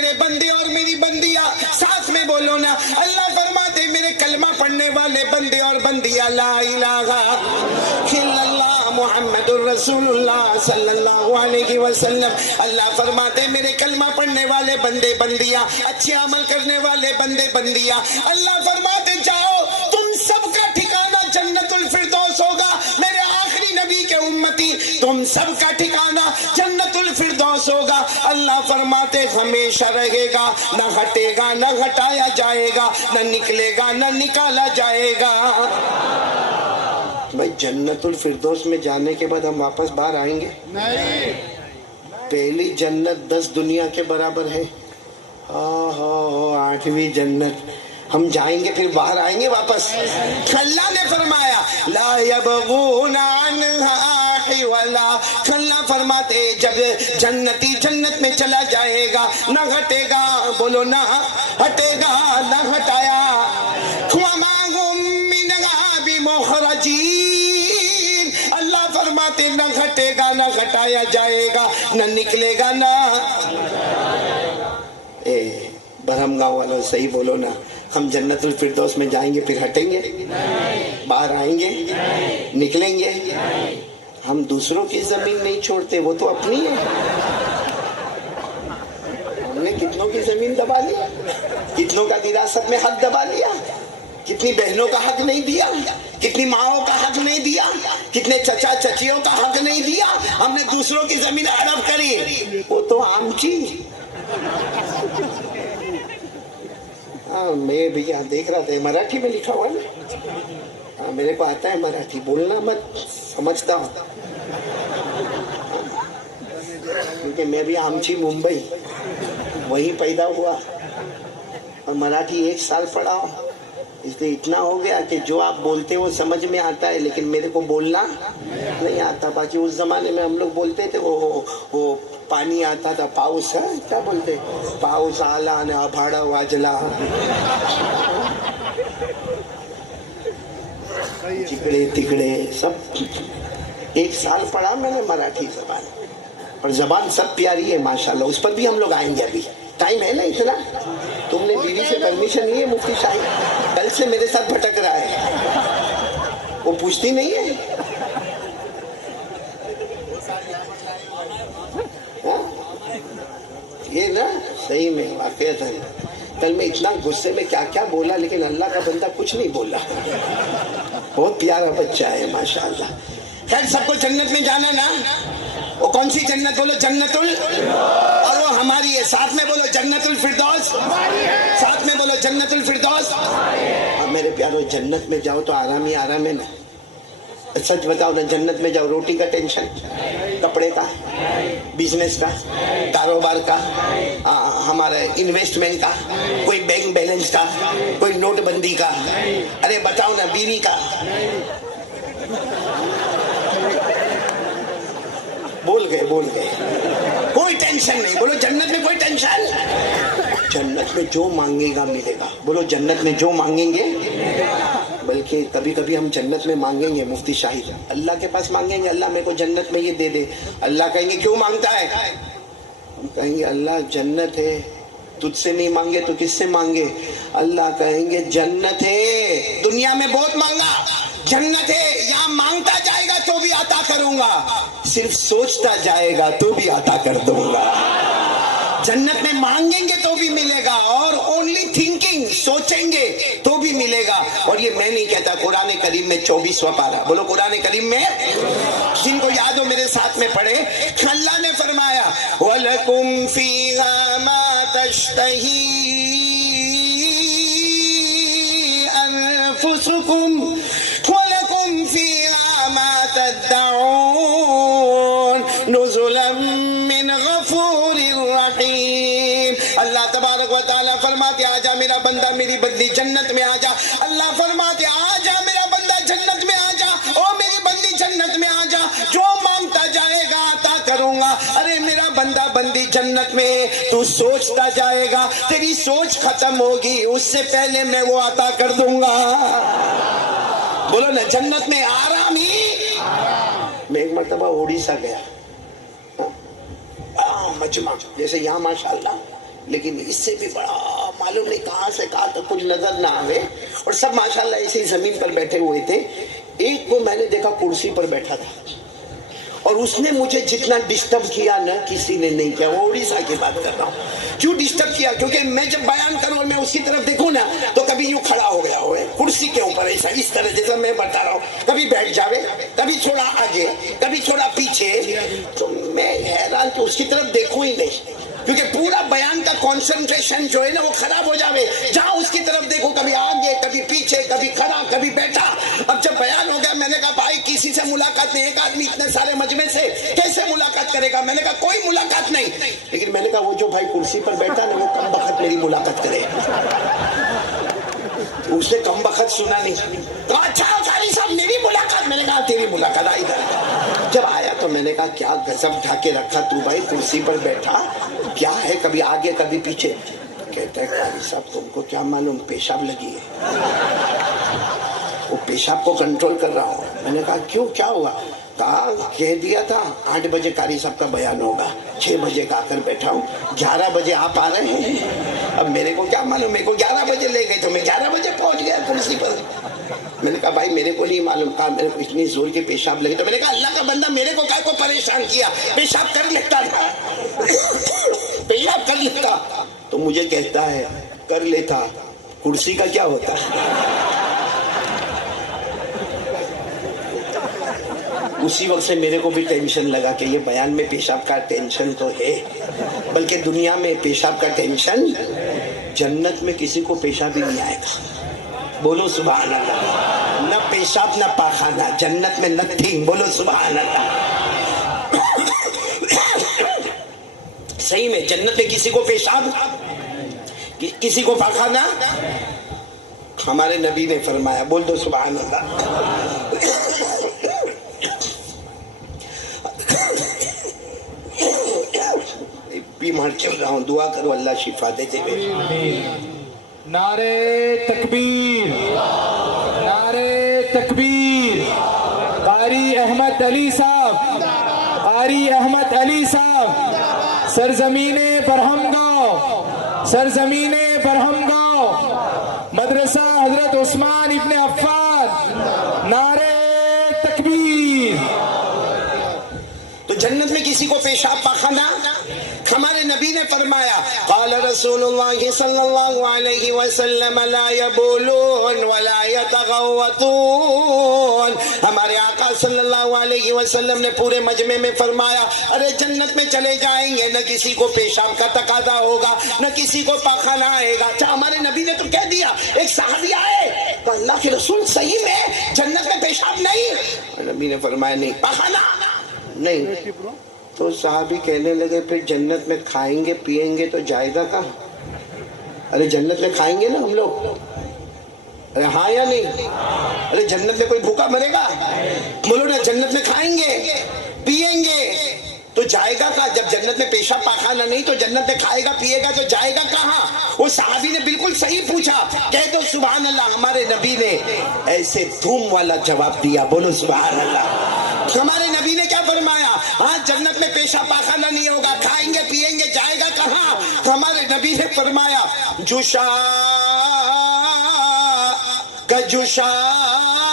میرے بندے اور میری بندیاں ساتھ میں بولو نا. اللہ فرماتے میرے کلمہ پڑھنے والے بندے اور بندیاں لا الہ الا اللہ محمد الرسول اللہ صلی اللہ علیہ وسلم. اللہ فرماتے میرے کلمہ پڑھنے والے بندے بندیاں, اچھے عمل کرنے والے بندے بندیاں, اللہ فرماتے جاؤ تم سب کا ٹھکانہ جنت الفردوس ہوگا. میرے آخری نبی کے امتی تم سب کا ٹھکانہ جنت الفردوس ہوگا. اللہ فرماتے ہمیشہ رہے گا, نہ ہٹے گا, نہ ہٹایا جائے گا, نہ نکلے گا, نہ نکالا جائے گا. بھائی جنت الفردوس میں جانے کے بعد ہم واپس باہر آئیں گے نہیں. پہلی جنت 10 دنیا کے برابر ہے. 8ویں جنت ہم جائیں گے پھر باہر آئیں گے واپس. اللہ نے فرمایا لا یبغون عنہا حولا. اللہ فرماتے جب جنتی جنت میں چلا جائے گا نہ ہٹے گا, بولو نہ ہٹے گا, نہ ہٹایا. وما هم منها بمخرجین. اللہ فرماتے نہ گھٹے گا, نہ گھٹایا جائے گا, نہ نکلے گا, نہ برہم گاؤں والوں صحیح بولو نا. ہم جنت الفردوس میں جائیں گے پھر ہٹیں گے, باہر آئیں گے, نکلیں گے. ہم دوسروں کی زمین نہیں چھوڑتے, وہ تو اپنی ہے. ہم نے کتنوں کی زمین دبا لیا, کتنوں کا وراثت میں حق دبا لیا, کتنی بہنوں کا حق نہیں دیا, کتنی ماؤں کا حق نہیں دیا, کتنے چچا چچیوں کا حق نہیں دیا. ہم نے دوسروں کی زمین ہڑپ کری, وہ تو آمچی. میں بھی یہاں دیکھ رہا تھا مراٹھی میں لکھا ہوا نا, میرے کو آتا ہے مراٹھی بولنا, مت سمجھتا ہوں کیونکہ میں بھی آمچی ممبئی وہیں پیدا ہوا اور مراٹھی 1 سال پڑھا ہوں. اس لیے اتنا ہو گیا کہ جو آپ بولتے وہ سمجھ میں آتا ہے, لیکن میرے کو بولنا نہیں آتا. باقی اس زمانے میں ہم لوگ بولتے تھے وہ پانی آتا تھا, پاؤس ہے کیا بولتے, پاؤس آلا نے آبھاڑا واجلا, چکڑے تکڑے سب. 1 سال پڑھا میں نے مراٹھی زبان, اور زبان سب پیاری ہے ماشاءاللہ. اس پر بھی ہم لوگ آئیں گے, ابھی ٹائم ہے نا اتنا. تم نے بیوی سے پرمیشن لی ہے مفتی صاحب؟ کل سے میرے ساتھ بھٹک رہا ہے, وہ پوچھتی نہیں ہے. یہ نا صحیح میں واقعیت ہے. کل میں اتنا غصے میں کیا کیا بولا, لیکن اللہ کا بندہ کچھ نہیں بولا. بہت پیارا بچہ ہے ماشاءاللہ. خیر سب کو جنت میں جانا نا. وہ کون سی جنت بولو, جنت اور وہ ہماری ہے. ساتھ میں بولو جنت الفردوس, ساتھ میں بولو جنت الفردوس. اب میرے پیارو جنت میں جاؤ تو آرام ہی آرام ہے نا. سچ بتاؤ نا, جنت میں جاؤ روٹی کا ٹینشن, کپڑے کا, بزنس کا, کاروبار کا, ہمارے انویسٹمنٹ کا, کوئی بینک بیلنس کا, کوئی نوٹ بندی کا, ارے بتاؤ نا بیوی کا. بول گئے کوئی ٹینشن نہیں. بولو جنت میں کوئی ٹینشن. جنت میں جو مانگے گا ملے گا. بولو جنت میں جو مانگیں گے, بلکہ کبھی کبھی ہم جنت میں مانگیں گے مفتی شاہد, اللہ کے پاس مانگیں گے اللہ میرے کو جنت میں یہ دے دے. اللہ کہیں گے کیوں مانگتا ہے؟ ہم کہیں گے اللہ جنت ہے, تجھ سے نہیں مانگے تو کس سے مانگے؟ اللہ کہیں گے جنت ہے, دنیا میں بہت مانگا, جنت ہے یہاں مانگتا جائے گا تو بھی عطا کروں گا, صرف سوچتا جائے گا تو بھی عطا کر دوں گا. جنت میں مانگیں گے تو بھی ملے گا, اور اونلی تھنکنگ, سوچیں گے تو بھی ملے گا. اور یہ میں نہیں کہتا, قرآن کریم میں 24واں پارہ, بولو قرآن کریم میں, جن کو یاد ہو میرے ساتھ میں پڑھے. اللہ نے فرمایا وَلَكُمْ فِيهَا مَا تَشْتَهِي أَنفُسُكُمْ وَلَكُمْ فِيهَا مَا تَدَّعُونَ نُزُلًا مِّنْ غَفُورٍ رَحِيمٍ. اللہ تبارک و تعالیٰ فرماتے آجا میرا بندہ میری بندی جنت میں آجا. اللہ فرماتے آجا میرا بندہ جنت میں آجا, او میری بندی جنت میں آجا, جو مانگتا جائے گا عطا کروں گا. ارے میرا بندہ بندی جنت میں, تو سوچتا جائے گا, تیری سوچ ختم ہوگی, اس سے پہلے میں وہ عطا کر دوں گا. بولو نا جنت میں آرام ہی. میں ایک مرتبہ اڑیسہ گیا, مجمع جیسے یہاں ماشاءاللہ, لیکن اس سے بھی بڑا معلوم نہیں کہاں سے کہاں تک کچھ نظر نہ آئے، اور سب ماشاءاللہ ایسے ہی زمین پر بیٹھے ہوئے تھے. ایک کو میں نے دیکھا کرسی پر بیٹھا تھا، اور اس نے مجھے جتنا ڈسٹرب کیا نہ کسی نے نہیں کیا. وہ اڑیسہ کی بات کر رہا ہوں. کیوں ڈسٹرب کیا؟ کیونکہ میں جب بیان کروں اور میں اس کی طرف دیکھوں نا تو کبھی یوں کھڑا ہو گیا ہوئے کرسی کے اوپر ایسا اس طرح جیسا میں بتا رہا ہوں، کبھی بیٹھ جاوے، کبھی تھوڑا آگے، کبھی تھوڑا پیچھے. تو میں حیران کہ اس کی طرف دیکھوں ہی نہیں، کیونکہ پورا بیان کا کنسنٹریشن جو ہے نا وہ خراب ہو جاوے. جہاں اس کی طرف دیکھو کبھی آگے، کبھی پیچھے، کبھی کھڑا، کبھی بیٹھا. اب جب بیان ہو گیا میں نے کہا بھائی کسی سے ملاقات نہیں. ایک آدمی اتنے سارے مجمع سے کیسے ملاقات کرے گا؟ میں نے کہا کوئی ملاقات نہیں. لیکن میں نے کہا وہ جو بھائی کرسی پر بیٹھا نا وہ کم بخت میری ملاقات کرے. اس نے کم بخت سنا نہیں. تو اچھا قاری صاحب میری ملاقات؟ میں نے کہا تیری ملاقات. آئی ادھر. جب آیا تو میں نے کہا کیا گزب ڈھاکے رکھا تو بھائی، کرسی پر بیٹھا کیا ہے، کبھی آگے کبھی پیچھے. کہتا ہے قاری صاحب تم کو کیا معلوم پیشاب لگی ہے. وہ پیشاب کو کنٹرول کر رہا ہوں. میں نے کہا کیوں، کیا ہوا؟ کہا کہہ دیا تھا 8 بجے قاری صاحب کا بیان ہوگا، 6 بجے کا آ کر بیٹھا ہوں، 11 بجے آپ آ رہے ہیں. اب میرے کو کیا معلوم، میرے کو 11 بجے لے گئے تو میں 11 بجے پہنچ گیا کرسی پر. میں نے کہا بھائی میرے کو نہیں معلوم. کہا میرے کو اتنی زور کی پیشاب لگی. تو میں نے کہا اللہ کا بندہ میرے کو کیا کو پریشان کیا، پیشاب کر لیتا تھا، پیشاب کر لیتا. تو مجھے کہتا ہے کر لیتا، کرسی کا کیا ہوتا. اسی وقت سے میرے کو بھی ٹینشن لگا کہ یہ بیان میں پیشاب کا ٹینشن تو ہے، بلکہ دنیا میں پیشاب کا ٹینشن، جنت میں کسی کو پیشاب ہی نہیں آئے گا. بولو سبحان اللہ. نہ پیشاب نہ پاخانہ، جنت میں نتھنگ. بولو سبحان اللہ. صحیح میں جنت میں کسی کو پیشاب، کسی کو پاخانہ. ہمارے نبی نے فرمایا، بول دو سبحان اللہ. بیمار چل رہا ہوں، دعا کرو اللہ شفا دے دے. نعرے تکبیر، نعرے تکبیر. قاری احمد علی صاحب، قاری احمد علی صاحب، سرزمین برہم گاؤں، سرزمین برہم گاؤں، مدرسہ حضرت عثمان ابن عفان. نعرے تکبیر. تو جنت میں کسی کو پیشاب پاخانہ، ہمارے نبی نے فرمایا قال رسول اللہ صلی اللہ علیہ وسلم لا یبولون ولا یتغوطون. ہمارے آقا صلی اللہ علیہ وسلم نے پورے مجمع میں فرمایا ارے جنت میں چلے جائیں گے، نہ کسی کو پیشاب کا تقاضا ہوگا، نہ کسی کو پاخانہ آئے گا. اچھا ہمارے نبی نے تو کہہ دیا. ایک صحابی آئے تو اللہ کے رسول صحیح میں جنت میں پیشاب نہیں؟ نبی نے فرمایا نہیں، پاخانہ نہیں. تو صحابی کہنے لگے پھر جنت میں کھائیں گے پیئیں گے تو جائے گا کہاں؟ ارے جنت میں کھائیں گے نا ہم لوگ، ارے ہاں یا نہیں؟ ارے جنت میں کوئی بھوکا مرے گا؟ بولو نا جنت میں کھائیں گے پیئیں گے تو جائے گا کہاں؟ جب جنت میں پیشاب پاخانہ نہیں تو جنت میں کھائے گا پیئے گا تو جائے گا کہاں؟ وہ صحابی نے بالکل صحیح پوچھا. کہہ دو سبحان اللہ. ہمارے نبی نے ایسے دھوم والا جواب دیا. بولو سبحان اللہ. ہمارے نبی نے کیا فرمایا؟ ہاں جنت میں پیشاب پاخانہ نہیں ہوگا، کھائیں گے پیئیں گے، جائے گا کہاں؟ ہمارے نبی نے فرمایا جوشا کا جوشا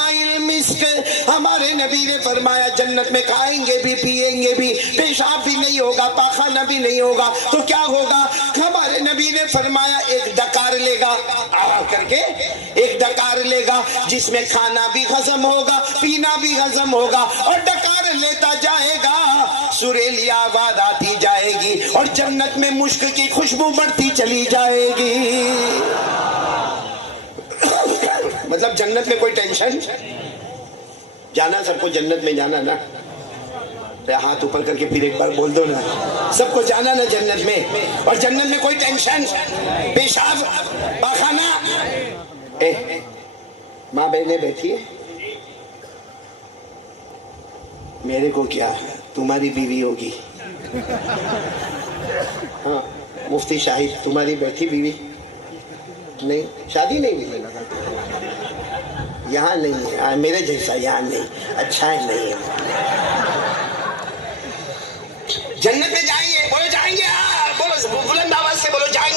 المسک. ہمارے نبی نے فرمایا جنت میں کھائیں گے بھی پیئیں گے بھی، پیشاب بھی نہیں ہوگا، پاخانہ بھی نہیں ہوگا تو کیا ہوگا؟ ہمارے نبی نے فرمایا ایک ڈکار لے گا، آ کر کے ایک ڈکار لے گا جس میں کھانا بھی ہضم ہوگا، پینا بھی ہضم ہوگا، اور ڈکار لیتا جائے گا، سریلی آواز آتی جائے گی اور جنت میں مشک کی خوشبو بڑھتی چلی جائے گی. مطلب جنت میں کوئی ٹینشن. جانا سب کو جنت میں جانا نا؟ ہاتھ اوپر کر کے پھر ایک بار بول دو نا، سب کو جانا نا جنت میں. اور جنت میں کوئی ٹینشن، پیشاب پاخانہ. ماں بہنیں بیٹھی ہے، میرے کو کیا، تمہاری بیوی ہوگی. ہاں مفتی شاہد تمہاری بیٹھی بیوی نہیں، شادی نہیں ہوئی یہاں نہیں ہے، میرے جیسا یہاں نہیں. اچھا ہے نہیں ہے. جنت میں جائیں گے، بولو جائیں گے، بولو بلند آواز سے بولو جائیں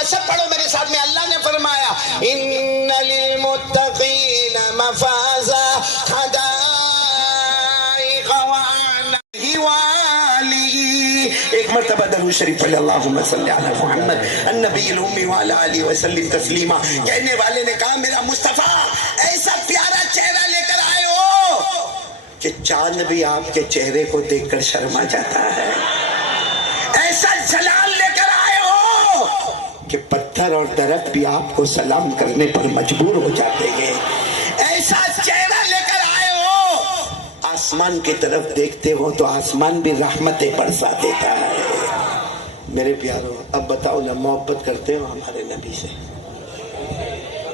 سورہ سب پڑھو میرے ساتھ میں. اللہ نے فرمایا ان للمتقین مفازا حدائق والی. ایک مرتبہ درود شریف پڑھ اللہم صلی علی محمد النبی الامی وعلی آلہ وسلم تسلیما. کہنے والے نے کہا میرا مصطفیٰ ایسا پیارا چہرہ لے کر آئے ہو کہ چاند بھی آپ کے چہرے کو دیکھ کر شرما جاتا ہے. ایسا جلال لے کر آئے ہو کہ پتھر اور درخت بھی آپ کو سلام کرنے پر مجبور ہو جاتے ہیں. ایسا چہرہ لے کر آئے ہو آسمان کی طرف دیکھتے ہو تو آسمان بھی رحمتیں برسا دیتا ہے. میرے پیارو اب بتاؤ نا محبت کرتے ہو ہمارے نبی سے؟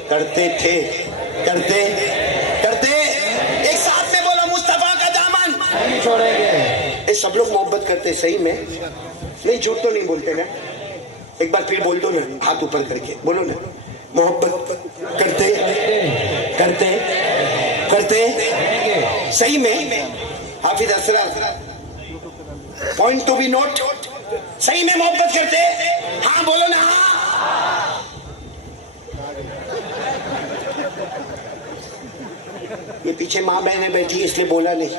کرتے تھے؟ کرتے ایک ساتھ میں بولو مصطفیٰ کا دامن نہیں چھوڑیں گے. سب لوگ محبت کرتے صحیح میں؟ نہیں جھوٹ تو نہیں بولتے نا؟ ایک بار پھر بول دو نا ہاتھ اوپر کر کے بولو نا محبت کرتے صحیح میں؟ حافظ اسرار پوائنٹ ٹو بی نوٹ. صحیح میں محبت کرتے؟ ہاں بولو نا ہاں. یہ پیچھے ماں بہنیں بیٹھی اس لیے بولا نہیں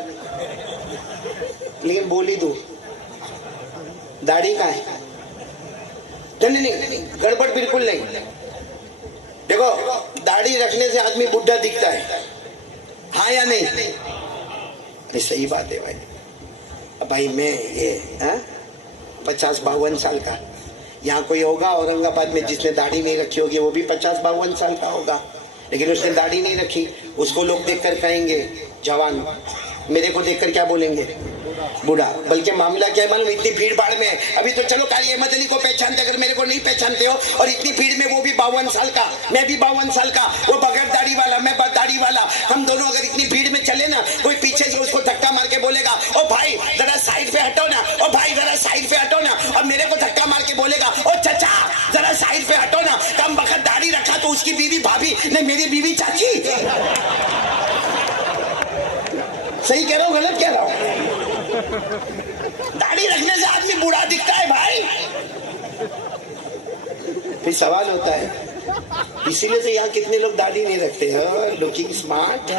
لیکن بولی دو. داڑھی کہاں ہے؟ نہیں گڑبڑ بالکل نہیں. دیکھو داڑھی رکھنے سے آدمی بڈھا دکھتا ہے ہاں یا نہیں؟ صحیح بات ہے بھائی. بھائی میں یہ 50-52 سال کا, یہاں کوئی ہوگا اورنگ آباد میں جس نے داڑھی نہیں رکھی ہوگی وہ بھی 50-52 سال کا ہوگا, لیکن اس نے داڑھی نہیں رکھی. اس کو لوگ دیکھ کر کہیں گے جوان, میرے کو دیکھ کر کیا بولیں گے؟ بوڑھا. بلکہ معاملہ کیا ہے معلوم, اتنی بھیڑ بھاڑ میں ابھی تو چلو قاری احمد علی کو پہچانتے, اگر میرے کو نہیں پہچانتے ہو, اور اتنی بھیڑ میں وہ بھی 52 سال کا میں بھی 52 سال کا, وہ بغیر داڑھی والا میں داڑھی والا, ہم دونوں اگر اتنی بھیڑ میں چلے نا, کوئی پیچھے سے اس کو دھکا مار کے بولے گا او بھائی ذرا سائڈ پہ ہٹو نا, او بھائی ذرا سائڈ پہ ہٹو نا, اور میرے کو دھکا مار کے بولے گا او چچا ذرا سائڈ پہ ہٹو نا, کم وقت داڑھی رکھا تو اس کی بیوی بھابھی نہیں میری بیوی چاچی. صحیح کہہ رہا ہوں غلط کہہ رہا ہوں؟ داڑھی رکھنے سے آدمی بوڑھا دکھتا ہے بھائی. پھر سوال ہوتا ہے اسی لیے تو یہاں کتنے لوگ داڑھی نہیں رکھتے ہیں, لوکنگ اسمارٹ.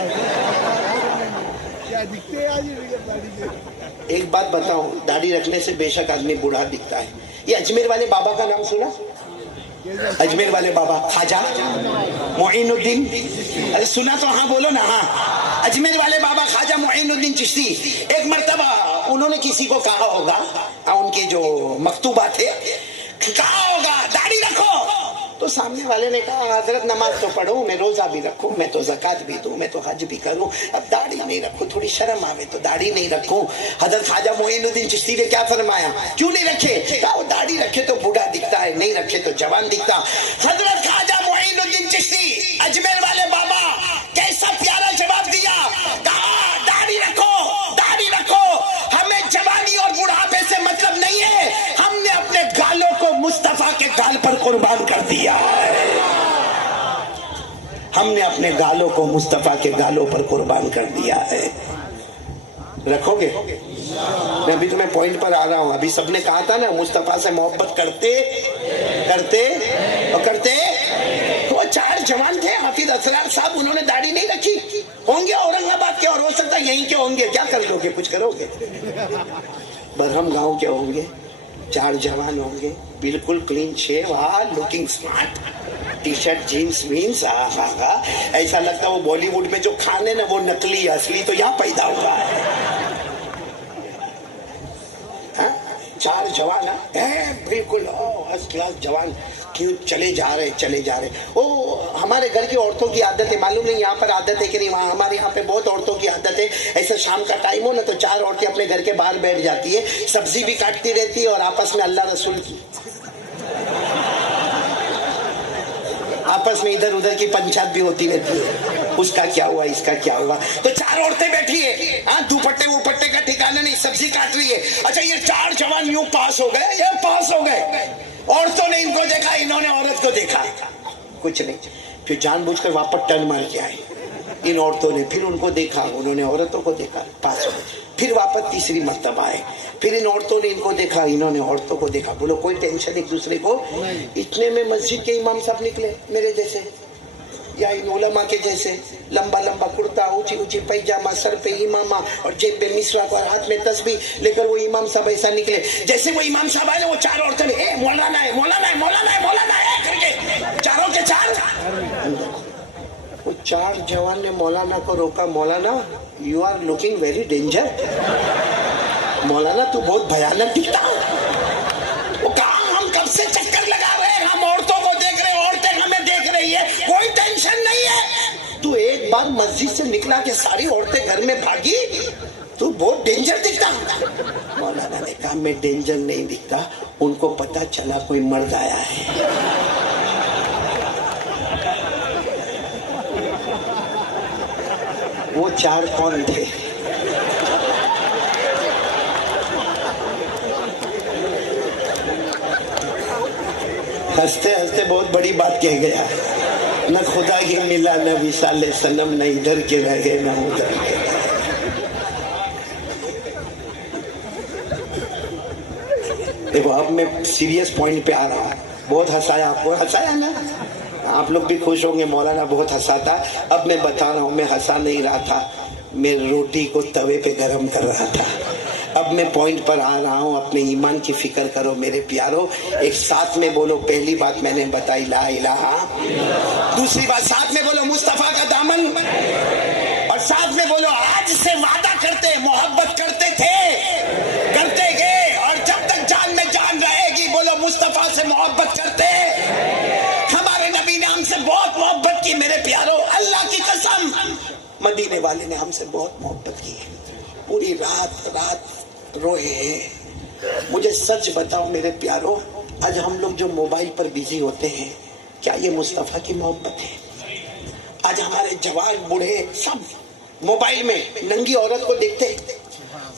ایک بات بتاؤں, داڑھی رکھنے سے بے شک آدمی بوڑھا دکھتا ہے. یہ اجمیر والے بابا کا نام سنا؟ اجمیر والے بابا خواجہ معین الدین, ارے سنا تو ہاں بولو نا ہاں. اجمیر والے بابا خواجہ معین الدین چشتی, ایک مرتبہ انہوں نے کسی کو کہا ہوگا, ان کے جو مکتوبات تھے, کہا ہوگا داڑھی رکھو, تو سامنے والے نے کہا حضرت نماز تو پڑھوں, میں روزہ بھی رکھوں, میں تو زکات بھی دوں, میں تو حج بھی کروں, اب داڑھی نہیں رکھوں, تھوڑی شرم آوے تو داڑھی نہیں رکھوں. حضرت خواجہ معین الدین چشتی نے کیا فرمایا, کیوں نہیں رکھے؟ کہا وہ داڑھی رکھے تو بوڑھا دکھتا ہے, نہیں رکھے تو جوان دکھتا. حضرت خواجہ معین الدین چشتی اجمیر والے بابا کیسا پیارا جواب دیا, کہا داڑھی رکھو, داڑھی رکھو, ہمیں جوانی اور بڑھاپے سے مطلب نہیں ہے, ہم نے اپنے گالوں کو مصطفیٰ کے گال پر قربان کر دیا ہے. ہم نے اپنے گالوں کو مصطفیٰ کے گالوں پر قربان کر دیا ہے. رکھو گے؟ میں ابھی تمہیں پوائنٹ پر آ رہا ہوں. ابھی سب نے کہا تھا نا مصطفیٰ سے محبت کرتے اور کرتے. وہ 4 جوان تھے, حافظ اسرار صاحب, انہوں نے داڑھی نہیں رکھی. ہوں گے اورنگ آباد کے, اور ہو سکتا ہے یہیں کے ہوں گے, کیا کر لو گے, کچھ کرو گے. برہم گاؤں کے ہوں گے, 4 جوان ہوں گے, بالکل clean shave, looking smart, T shirt jeans وینس, ایسا لگتا ہے وہ بالی ووڈ میں جو کھانے نا وہ نقلی, اصلی تو یہاں پیدا ہوا ہے. 4 جوان بالکل فرسٹ کلاس جوان, کیوں چلے جا رہے. وہ ہمارے گھر کی عورتوں کی عادت ہے, معلوم نہیں یہاں پر عادت ہے کہ نہیں, وہاں ہمارے یہاں پہ بہت عورتوں کی عادت ہے, ایسے شام کا ٹائم ہو نا تو 4 عورتیں اپنے گھر کے باہر بیٹھ جاتی ہے, سبزی بھی کاٹتی رہتی ہے اور آپس میں اللہ رسول کی آپس میں ادھر ادھر کی پنچات بھی ہوتی رہتی ہے, اس کا کیا ہوا, اس کا کیا ہوا. تو 4 عورتیں بیٹھی ہے, دوپٹے وپٹے کا ٹھکانا نہیں, سبزی کاٹ رہی ہے. اچھا یہ 4 جوان یوں پاس ہو گئے, عورتوں نے ان کو دیکھا, انہوں نے عورت کو دیکھا, کچھ نہیں. پھر جان بوجھ کر واپس ٹرن مار کے آئے ان عورتوں نے, پھر ان کو دیکھا, انہوں نے عورتوں کو دیکھا, پاس ہو گئے. پھر واپس تیسری مرتبہ آئے. پھر ان عورتوں نے ان کو دیکھا, انہوں نے عورتوں کو دیکھا. بولو کوئی ٹینشن ایک دوسرے کو. اتنے میں مسجد کے امام صاحب نکلے میرے جیسے یا ان علماء کے جیسے, لمبا لمبا کرتا, اونچی اونچی پیجامہ, سر پہ امامہ اور جیب پہ مسواک اور ہاتھ میں تسبیح لے کر وہ امام صاحب ایسا نکلے. جیسے وہ امام صاحب آئے وہ چار عورتیں نے مولانا ہے مولانا ہے مولانا ہے مولانا ہے کر کے چاروں کے چار. وہ چار جوان نے مولانا کو روکا. مولانا you are looking very danger. مولانا تو بہت بھیانک دکھتا. وہ کہا ہم کب سے چکر لگا رہے ہیں, ہم عورتوں کو دیکھ رہے ہیں, عورتیں ہمیں دیکھ رہی ہے, کوئی ٹینشن نہیں ہے. تو ایک بار مسجد سے نکلا کہ ساری عورتیں گھر میں بھاگی, تو بہت ڈینجر دکھتا. مولانا نے کہا میں ڈینجر نہیں دکھتا, ان کو پتا چلا کوئی مرد آیا ہے. وہ چار کون تھے؟ ہنستے ہنستے بہت بڑی بات کہہ گیا. نہ خدا کی ملا نہ وصال صنم, نہ ادھر کے رہے نہ ادھر کے. دیکھو اب میں سیریس پوائنٹ پہ آ رہا ہوں. بہت ہنسایا آپ کو, ہنسایا نا, آپ لوگ بھی خوش ہوں گے. مولانا بہت ہنساتا. اب میں بتا رہا ہوں میں ہنسا نہیں رہا تھا, میں روٹی کو توے پہ گرم کر رہا تھا. اب میں پوائنٹ پر آ رہا ہوں. اپنے ایمان کی فکر کرو میرے پیارو. ایک ساتھ میں بولو, پہلی بات میں نے بتائی لا الہ, دوسری بات ساتھ میں بولو مصطفیٰ کا دامن, اور ساتھ میں بولو آج سے وعدہ کرتے محبت کرتے تھے کرتے گئے, اور جب تک جان میں جان رہے گی بولو مصطفیٰ سے محبت کرتے. ہمارے نبی نے ہم سے بہت محبت کی میرے پیارو, اللہ کی قسم. مدینے والے نے ہم سے بہت محبت کی ہے. پوری رات رات روئے ہیں. مجھے سچ بتاؤ میرے پیارو, آج ہم لوگ جو موبائل پر بزی ہوتے ہیں, کیا یہ مصطفیٰ کی محبت ہے؟ آج ہمارے جوان بوڑھے سب موبائل میں ننگی عورت کو دیکھتے ہیں,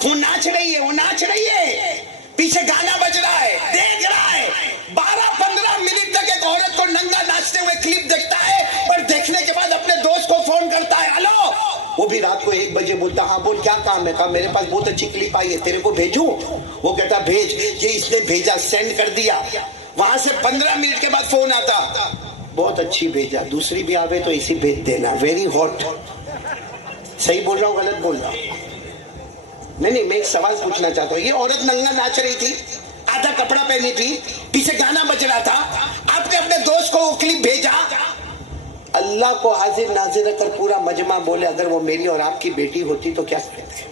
وہ ناچ رہی ہے, وہ ناچ رہی ہے, پیچھے گانا بج رہا ہے, دیکھ رہا ہے. 12-15 منٹ تک ایک عورت کو ننگا ناچتے ہوئے کلپ دیکھتا ہے, اور دیکھنے کے بعد اپنے دوست کو فون کرتا ہے, ہلو. وہ بھی رات کو 1 بجے بولتا, ہاں بول کیا کام ہے؟ کہا میرے پاس بہت اچھی کلپ آئی ہے, تیرے کو بھیجوں؟ وہ کہتا بھیج. یہ اس نے بھیجا, سینڈ کر دیا. وہاں سے 15 منٹ کے بعد فون آتا, بہت اچھی بھیجا, دوسری بھی آوے تو اسی بھیج دینا, ویری ہاٹ. صحیح بول رہا ہوں غلط بول رہا ہوں؟ نہیں, میں ایک سوال پوچھنا چاہتا ہوں. یہ عورت ننگا ناچ رہی تھی, آدھا کپڑا پہنی تھی, پیچھے گانا بج رہا تھا, آپ نے اپنے دوست کو وہ کلپ بھیجا. اللہ کو حاضر ناظر کر پورا مجمع بولے اگر وہ میری اور آپ کی بیٹی ہوتی تو کیا کہتے؟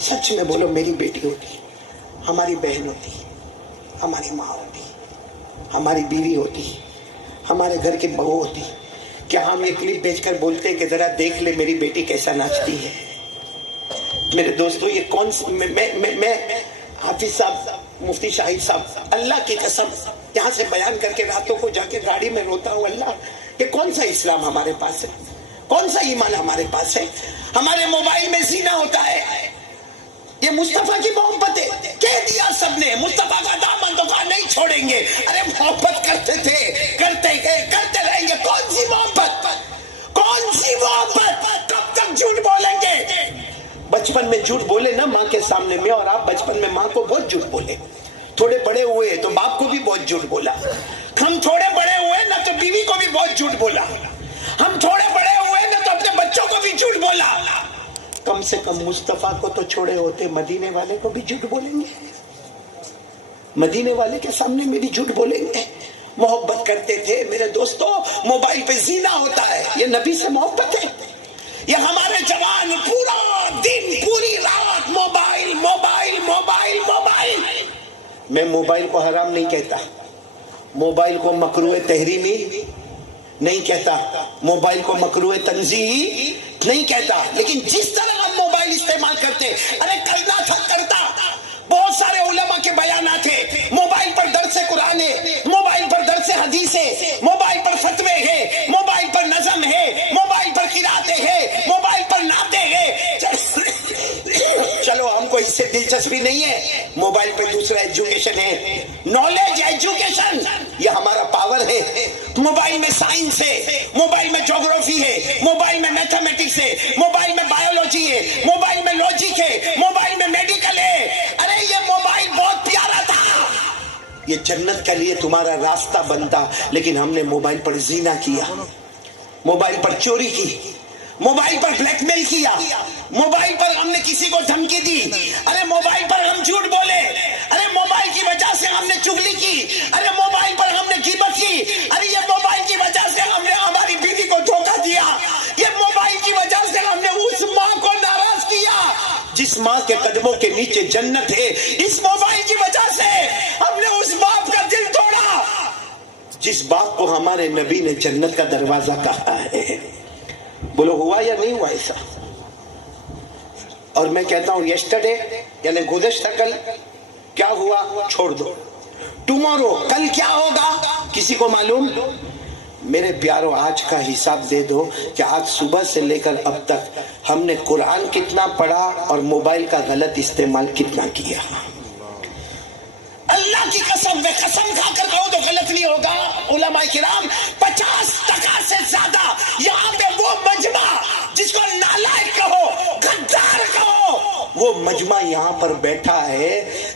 سچ میں بولو, میری بیٹی ہوتی, ہماری بہن ہوتی, ہماری ماں ہوتی, ہماری بیوی ہوتی, ہمارے گھر کی بہو ہوتی, کیا ہم یہ کلپ بھیج کر بولتے کہ ذرا دیکھ لے میری بیٹی کیسا ناچتی ہے؟ میرے دوستو, یہ کون سی, میں حافظ صاحب, مفتی شاہد صاحب, اللہ کی قسم یہاں سے بیان کر کے راتوں کو جا کے گاڑی میں روتا ہوں, اللہ یہ کون سا اسلام ہمارے پاس ہے, کون سا ایمان ہمارے پاس ہے؟ ہمارے موبائل میں زینا ہوتا ہے. یہ مصطفیٰ کی محبت ہے, کہہ دیا سب نے مصطفیٰ کا دامن, تو کہا نہیں چھوڑیں گے. ارے محبت کرتے تھے, کرتے گئے, کرتے رہیں گے. کون سی محبت, کون سی محبت, کب تک جھوٹ بولیں گے؟ بچپن میں جھوٹ بولے نا ماں کے سامنے میں, اور آپ بچپن میں ماں کو بہت جھوٹ بولے. تھوڑے بڑے ہوئے تو باپ کو بھی بہت جھوٹ بولا. ہم تھوڑے بڑے ہوئے نا تو بیوی کو بھی بہت جھوٹ بولا. ہم تھوڑے بڑے ہوئے نا تو اپنے بچوں کو بھی جھوٹ بولا. کم سے کم مصطفیٰ کو تو چھوڑے ہوتے, مدینے والے کو بھی جھوٹ بولیں گے, مدینے والے کے سامنے میں بھی جھوٹ بولیں گے. محبت کرتے تھے میرے دوستو. موبائل پہ زینا ہوتا ہے, یہ نبی سے محبت ہے. یہ ہمارے جوان پورا دن پوری رات موبائل موبائل موبائل موبائل. میں موبائل کو حرام نہیں کہتا, موبائل کو مکروہ تحریمی نہیں کہتا, موبائل کو مکروہ تنزیہی نہیں کہتا, لیکن جس طرح ہم موبائل استعمال کرتے, ارے کرنا تھا کرتا. بہت سارے علماء کے بیانات ہیں, موبائل پر درس قرآن ہے, موبائل پر درس حدیث ہے, موبائل پر فتوے ہے, موبائل پر نظم ہے, موبائل پر قراتیں ہے, موبائل پر نعتیں ہے. چلو ہم کو اس سے دلچسپی نہیں ہے. موبائل پہ دوسرا ایجوکیشن ہے, نالج ایجوکیشن, یہ ہمارا پاور ہے. موبائل میں سائنس ہے, موبائل میں جغرافی ہے, موبائل میں میتھمیٹکس ہے, موبائل میں بایولوجی ہے, موبائل میں لاجک ہے, موبائل میں میڈیکل ہے. ارے یہ موبائل بہت پیارا تھا, یہ جنت کے لیے تمہارا راستہ بنتا, لیکن ہم نے موبائل پر زنا کیا, موبائل پر چوری کی, موبائل پر بلیک میل کیا, موبائل پر ہم نے کسی کو دھمکی دی, ارے موبائل پر ہم جھوٹ بولے, ارے موبائل کی وجہ سے ہم نے چغلی کی, ارے موبائل پر ہم نے غیبت کی, ارے یہ موبائل کی وجہ سے ہم نے ہماری بیوی کو دھوکہ دیا, یہ موبائل کی وجہ سے ہم نے اس ماں کو ناراض کیا جس ماں کے قدموں کے نیچے جنت ہے. اس موبائل کی وجہ سے ہم نے اس باپ کا دل توڑا جس باپ کو ہمارے نبی نے جنت کا دروازہ کہا ہے. بولو ہوا یا نہیں ہوا ایسا؟ اور میں کہتا ہوں یسٹرڈے یعنی گزشتہ کل کیا ہوا چھوڑ دو, ٹمورو کل کیا ہوگا کسی کو معلوم؟ میرے پیارو آج کا حساب دے دو کہ آج صبح سے لے کر اب تک ہم نے قرآن کتنا پڑھا اور موبائل کا غلط استعمال کتنا کیا. اللہ کی قسم, میں قسم کھا کر کہوں تو غلط نہیں ہوگا, علماء کرام 50% سے زیادہ یہاں پہ وہ مجمع جس کو نالائق کہو, غدار کہو, وہ مجمع یہاں پر بیٹھا ہے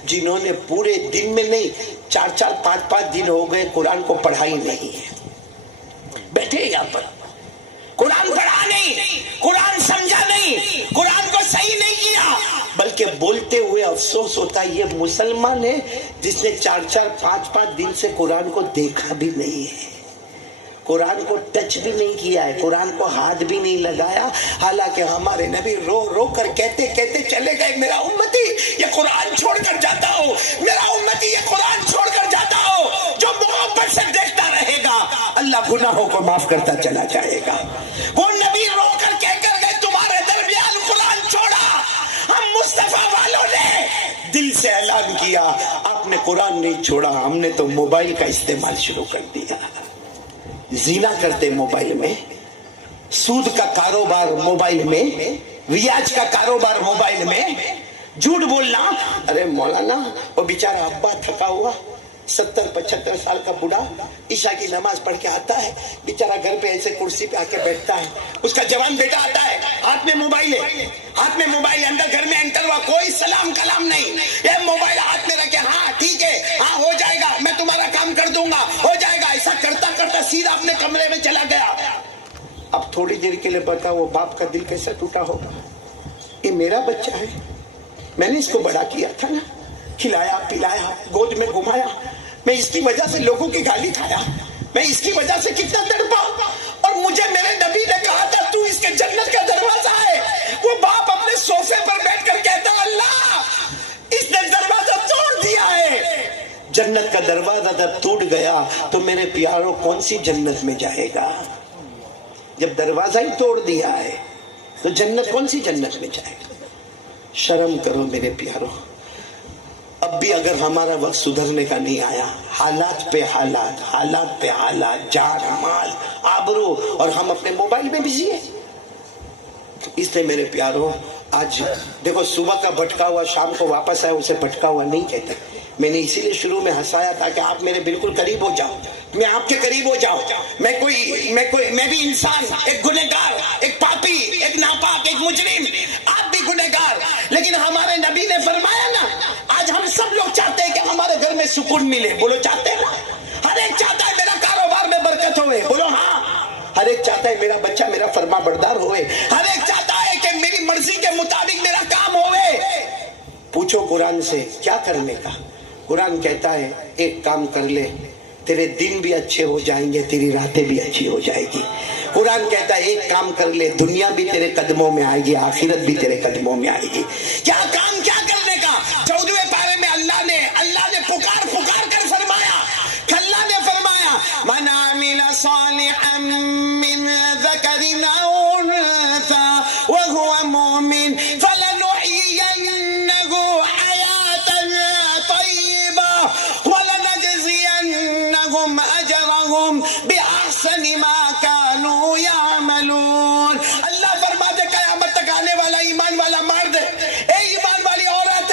جنہوں نے پورے دن میں نہیں 4-4 5-5 دن ہو گئے قرآن کو پڑھائی نہیں ہے. بیٹھے یہاں پر قرآن پڑھا نہیں, قرآن سمجھا نہیں, قرآن کو صحیح نہیں کیا, بلکہ بولتے ہوئے افسوس ہوتا ہے یہ مسلمان ہے جس نے 4-4 5-5 دن سے قرآن کو دیکھا بھی نہیں ہے, قرآن کو ٹچ بھی نہیں کیا ہے, قرآن کو ہاتھ بھی نہیں لگایا. حالانکہ ہمارے نبی رو رو کر کہتے کہتے چلے گئے, میرا امتی یہ قرآن چھوڑ کر جاتا ہو, میرا امتی یہ قرآن چھوڑ کر جاتا ہو, جو محبت سے دیکھتا رہے گا اللہ گناہوں کو معاف کرتا چلا جائے گا. وہ نبی رو کر کہہ کر گئے تمہارے درمیان قرآن چھوڑا, ہم مصطفیٰ والوں نے دل سے اعلان کیا آپ نے قرآن نہیں چھوڑا, ہم نے تو موبائل کا استعمال شروع کر دیا. زنا کرتے موبائل میں, سود کا کاروبار موبائل میں, ریاض کا کاروبار موبائل میں, جھوٹ بولنا. ارے مولانا وہ بیچارہ ابا تھکا ہوا 70-75 سال کا بوڑھا عشاء کی نماز پڑھ کے آتا ہے, بیچارہ گھر پہ ایسے کرسی پہ آ کے بیٹھتا ہے, اس کا جوان بیٹا آتا ہے, ہاتھ میں موبائل ہے, ہاتھ میں موبائل, اندر گھر میں انٹر ہوا, کوئی سلام کلام نہیں, یہ موبائل ہاتھ میں رکھے, ہاں ٹھیک ہے, ہاں ہو جائے گا, میں تمہارا کام کر دوں گا, ہو جائے گا, ایسا کرتا کرتا سیدھا اپنے کمرے میں چلا گیا. اب تھوڑی دیر کے لیے بتا وہ باپ کا دل کیسا ٹوٹا ہوگا, یہ میرا بچہ ہے, میں نے اس کو بڑا کیا تھا نا, کھلایا پلایا, گود میں گھمایا, میں اس کی وجہ سے لوگوں کی گالی کھایا, میں اس کی وجہ سے کتنا تڑپا, اور مجھے میرے نبی نے کہا تھا تو اس کے جنت کا دروازہ ہے. وہ باپ اپنے صوفے پر بیٹھ کر کہتا اللہ اس نے دروازہ توڑ دیا ہے. جنت کا دروازہ جب ٹوٹ گیا تو میرے پیاروں کون سی جنت میں جائے گا؟ جب دروازہ ہی توڑ دیا ہے تو جنت کون سی جنت میں جائے گا؟ شرم کرو میرے پیاروں. اب بھی اگر ہمارا وقت سدھرنے کا نہیں آیا, حالات پہ حالات, حالات پہ حالات, جان مال آبرو, اور ہم اپنے موبائل میں بزی ہیں. اس لیے میرے پیاروں آج دیکھو صبح کا بھٹکا ہوا شام کو واپس آیا اسے بھٹکا ہوا نہیں کہتے. میں نے اسی لیے شروع میں ہنسایا تھا کہ آپ میرے بالکل قریب ہو جاؤ, میں آپ کے قریب ہو جاؤ. میں بھی انسان, ایک گنہگار, ایک پاپی, ایک ناپاک, ایک مجرم, آپ بھی گنہگار. لیکن ہمارے نبی نے فرمایا نا, آج ہم سب لوگ چاہتے ہیں کہ ہمارے گھر میں سکون ملے. بولو چاہتے ہیں نا؟ ہر ایک چاہتا ہے میرا کاروبار میں برکت ہوئے. بولو ہاں. ہر ایک چاہتا ہے میرا بچہ میرا فرما بردار ہوئے. ہر ایک چاہتا ہے کہ میری مرضی کے مطابق میرا کام ہوئے. پوچھو قرآن سے کیا کرنے کا. قرآن کہتا ہے ایک کام کر لے, تیرے دن بھی اچھے ہو جائیں گے, تیری راتیں بھی اچھی ہو جائے گی. قرآن کہتا ہے ایک کام کر لے, دنیا بھی تیرے قدموں میں آئے گی, آخرت بھی تیرے قدموں میں آئے گی. کیا کام کیا کرنے کا؟ 14ویں پارے میں اللہ نے پکار کر فرمایا, اللہ نے فرمایا من عمل صالحا من ذکر او انثى وهو مؤمن فلنحيينه حياة طيبة ولنجزينهم اجرهم باحسن ما كانوا يعملون. اللہ فرماتے قیامت تک آنے والا ایمان والا مرد, اے ایمان والی عورت,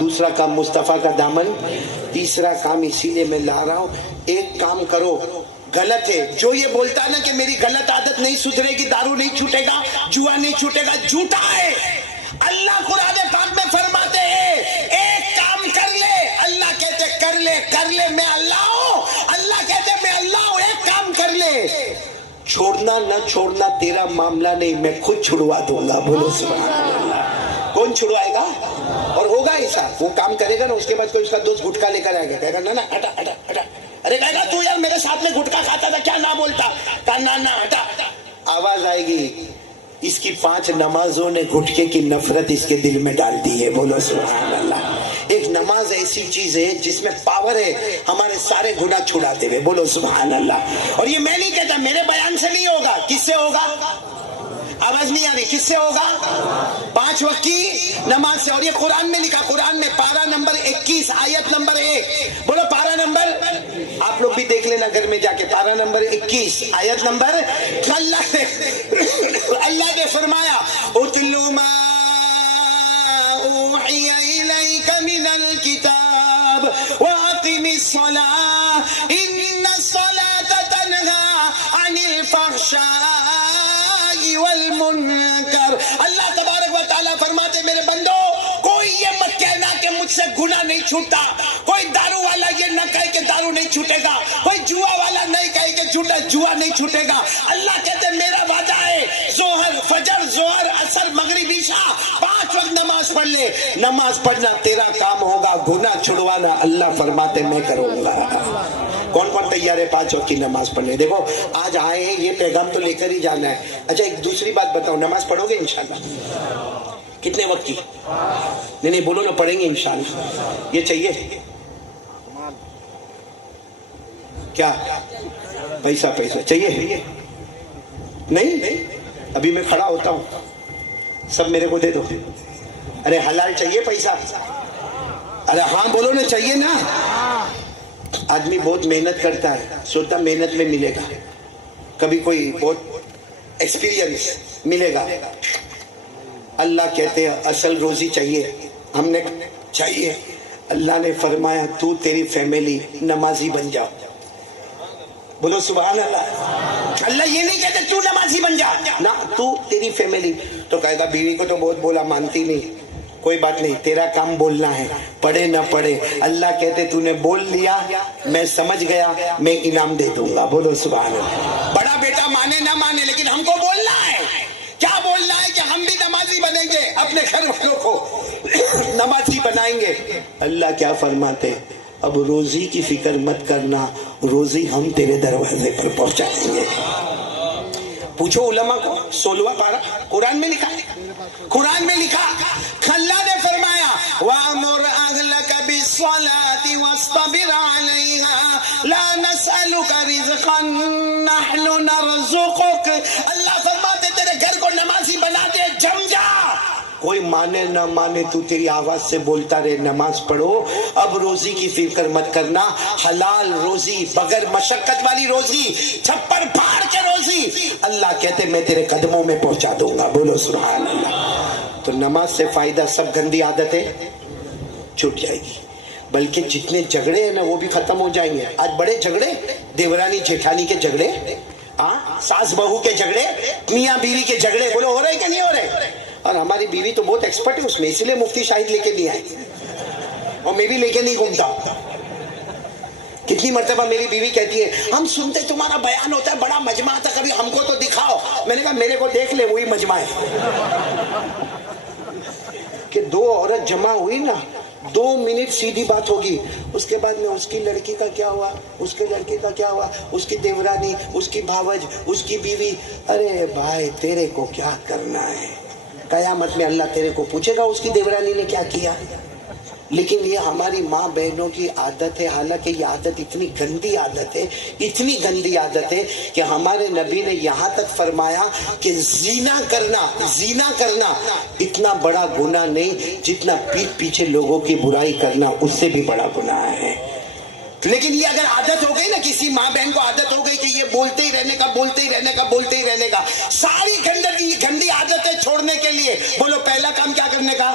دوسرا کام مصطفیٰ کا دامن، تیسرا کام اسی لیے میں لا رہا ہوں، ایک کام کرو، غلط ہے جو یہ بولتا ہے نا کہ میری غلط عادت نہیں سدھرے گی، دارو نہیں چھوٹے گا، جوا نہیں چھوٹے گا، جھوٹا ہے۔ اللہ قرآن پاک میں فرماتے ہیں ایک کام کر لے، اللہ کہتے کر لے میں اللہ ہوں، اللہ کہتے میں اللہ ہوں، ایک کام کر لے، چھوڑنا نہ چھوڑنا تیرا معاملہ نہیں، میں خود چھڑوا دوں گا۔ بولو سبحان اللہ۔ کون چھڑوائے گا؟ اور ہوگا ایسا، وہ کام کرے گا نا، اس کے بعد کوئی اس کا دوست گٹکا لے کر آئے گا، کہے گا نا ہٹا ہٹا ہٹا، ارے کہے گا تو یار میرے ساتھ میں گٹکا کھاتا تھا کیا نہ بولتا، کہا نا ہٹا، آواز آئے گی، اس کی 5 نمازوں نے گھٹکے کی نفرت اس کے دل میں ڈال دی ہے۔ بولو سبحان اللہ۔ ایک نماز ایسی چیز ہے جس میں پاور ہے ہمارے سارے گناہ چھڑاتے ہوئے۔ بولو سبحان اللہ۔ اور یہ میں نہیں کہتا، میرے بیان سے نہیں ہوگا، کس سے ہوگا؟ آواز نہیں آ رہی، کس سے ہوگا؟ 5 وقت کی نماز سے۔ اور یہ قرآن میں لکھا، قرآن میں پارہ نمبر 21 آیت نمبر 1، بولو پارہ نمبر، آپ لوگ بھی دیکھ لینا گھر میں جا کے، پارہ نمبر 21 آیت نمبر، اللہ نے فرمایا اتلو ما اوحی الیک من الکتاب واقم الصلاۃ ان الصلاۃ تنہی عن الفحشاء والمنکر۔ اللہ تبارک و تعالیٰ فرماتے میرے بندو، کوئی یہ مت کہنا کہ مجھ سے گناہ نہیں چھوٹتا، کوئی دارو والا یہ نہ کہے کہ دارو نہیں چھوٹے گا، کوئی جوا والا نہیں کہے کہ جوا نہیں چھوٹے گا۔ اللہ کہتے میرا وعدہ ہے، ظہر فجر ظہر عصر مغرب عشاء 5 وقت نماز پڑھ لے، نماز پڑھنا تیرا کام ہوگا، گناہ چھڑوانا اللہ فرماتے میں کروں گا۔ کون کون تیار ہے 5 وقت کی نماز پڑھنے؟ دیکھو آج آئے ہیں، یہ پیغام تو لے کر ہی جانا ہے۔ اچھا ایک دوسری بات بتاؤ، نماز پڑھو گے انشاءاللہ؟ کتنے وقت کی؟ نہیں بولو نا، پڑھیں گے انشاءاللہ۔ یہ چاہیے کیا؟ پیسہ چاہیے؟ نہیں، ابھی میں کھڑا ہوتا ہوں، سب میرے کو دے دو۔ ارے حلال چاہیے پیسہ؟ ارے ہاں بولو نا، چاہیے نا۔ آدمی بہت محنت کرتا ہے، سوچتا محنت میں ملے گا، کبھی کوئی بہت ایکسپیرینس ملے گا۔ اللہ کہتے ہیں اصل روزی چاہیے، ہم نے چاہیے، اللہ نے فرمایا تو تیری فیملی نمازی بن جاؤ۔ بولو سبحان اللہ۔ اللہ یہ نہیں کہتے تو نمازی بن جا، نہ تو تیری فیملی۔ تو کہے گا بیوی کو تو بہت بولا، مانتی نہیں، کوئی بات نہیں، تیرا کام بولنا ہے، پڑھے نہ پڑھے۔ اللہ کہتے تو نے بول لیا، میں سمجھ گیا، میں انعام دے دوں گا۔ بولو سبحان اللہ۔ بڑا بیٹا مانے نہ مانے، لیکن ہم کو بولنا ہے۔ کیا بولنا ہے؟ کہ ہم بھی نمازی بنیں گے، اپنے گھر والوں کو نمازی بنائیں گے۔ اللہ کیا فرماتے؟ اب روزی کی فکر مت کرنا، روزی ہم تیرے دروازے پر پہنچائیں گے۔ پوچھو علماء کو، 16واں پارہ قرآن میں لکھا، قرآن میں لکھا، اللہ نے فرمایا وَأَمُرْ أَهْلَكَ بِالصَّلَاةِ وَاصْطَبِرْ عَلَيْهَا لَا نَسْأَلُكَ رِزْقًا نَحْنُ نَرْزُقُكَ۔ اللہ فرماتے تیرے گھر کو نمازی بنا دے، جم جا، کوئی مانے نہ مانے تو تیری آواز سے بولتا رہے، نماز پڑھو۔ اب روزی کی فکر مت کرنا، حلال روزی، بغیر مشقت والی روزی، چھپر پھاڑ کے روزی، اللہ کہتے میں تیرے قدموں میں پہنچا دوں گا۔ بولو سبحان اللہ۔ تو نماز سے فائدہ، سب گندی عادتیں چھوٹ جائے گی، بلکہ جتنے جھگڑے ہیں نا وہ بھی ختم ہو جائیں گے۔ آج بڑے جھگڑے، دیورانی جیٹھانی کے جھگڑے، ساس بہو کے جھگڑے، میاں بیوی کے جھگڑے، بولو ہو رہے کہ نہیں ہو رہے؟ اور ہماری بیوی تو بہت ایکسپرٹ ہے اس میں، اسی لیے مفتی شاہد لے کے نہیں آئے، اور میں بھی لے کے نہیں گھومتا۔ کتنی مرتبہ میری بیوی کہتی ہے ہم سنتے تمہارا بیان ہوتا ہے، بڑا مجمع تھا، کبھی ہم کو تو دکھاؤ۔ میں نے کہا میرے کو دیکھ لے، وہی مجمع ہے۔ کہ 2 عورت جمع ہوئی نا، 2 منٹ سیدھی بات ہوگی، اس کے بعد میں اس کی لڑکی کا کیا ہوا، اس کے لڑکی کا کیا ہوا، اس کی دیورانی، اس کی بھاوج، اس کی بیوی۔ ارے بھائی تیرے کو کیا کرنا ہے؟ قیامت میں اللہ تیرے کو پوچھے گا اس کی دیورانی نے کیا کیا۔ لیکن یہ ہماری ماں بہنوں کی عادت ہے، حالانکہ یہ عادت اتنی گندی عادت ہے، اتنی گندی عادت ہے کہ ہمارے نبی نے یہاں تک فرمایا کہ زنا کرنا اتنا بڑا گناہ نہیں جتنا پیٹھ پیچھے لوگوں کی برائی کرنا اس سے بھی بڑا گناہ ہے۔ لیکن یہ اگر عادت ہو گئی نا، کسی ماں بہن کو عادت ہو گئی کہ یہ بولتے ہی رہنے کا، ساری گندی عادتیں چھوڑنے کے لیے بولو پہلا کام کیا کرنے کا؟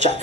4।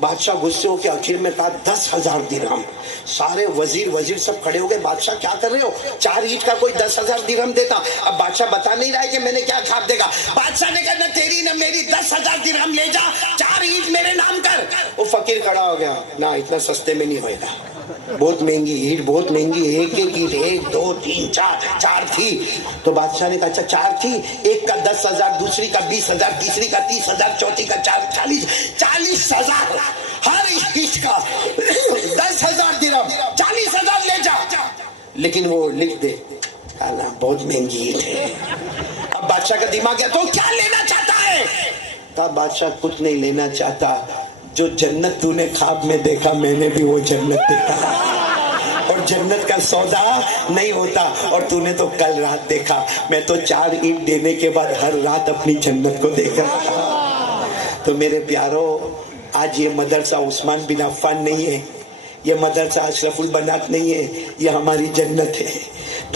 بادشاہ غصے ہو کے آخر میں کہا 10,000 درہم. سارے وزیر سب کھڑے ہو گئے. بادشاہ کیا کر رہے ہو؟ 4 اینٹ کا کوئی 10,000 درہم دیتا. اب بادشاہ بتا نہیں رہا ہے کہ میں نے کیا خواب دیکھا. بادشاہ نے کہا نہ تیری نہ میری 10,000 درہم لے جا, 4 اینٹ میرے نام کر. وہ فقیر کھڑا ہو گیا, نہ اتنا سستے میں نہیں ہوئے گا, بہت مہنگی اینٹ, بہت مہنگی. ایک اینٹ 1 2 3 4 تھی. تو بادشاہ نے کہا اچھا 4 تھی, ایک کا 10,000, دوسری کا 20,000, تیسری کا 30,000, چوتھی کا 40,000. ہر اینٹ کا 10,000 درہم, 40,000 لے جا. لیکن وہ لکھ دے, کہا بہت مہنگی اینٹ ہے. اب بادشاہ کا دماغ گیا, تو کیا لینا چاہتا ہے؟ کہا بادشاہ کچھ نہیں لینا چاہتا, جو جنت تو نے خواب میں دیکھا میں نے بھی وہ جنت دیکھا, اور جنت کا سودا نہیں ہوتا, اور تو نے تو کل رات دیکھا. میں تو 4 اینٹ دینے کے بعد ہر رات اپنی جنت کو دیکھ رہا تھا. تو میرے پیارو, آج یہ مدرسہ عثمان بن عفان نہیں ہے, یہ مدرسہ اشرف البنات نہیں ہے, یہ ہماری جنت ہے.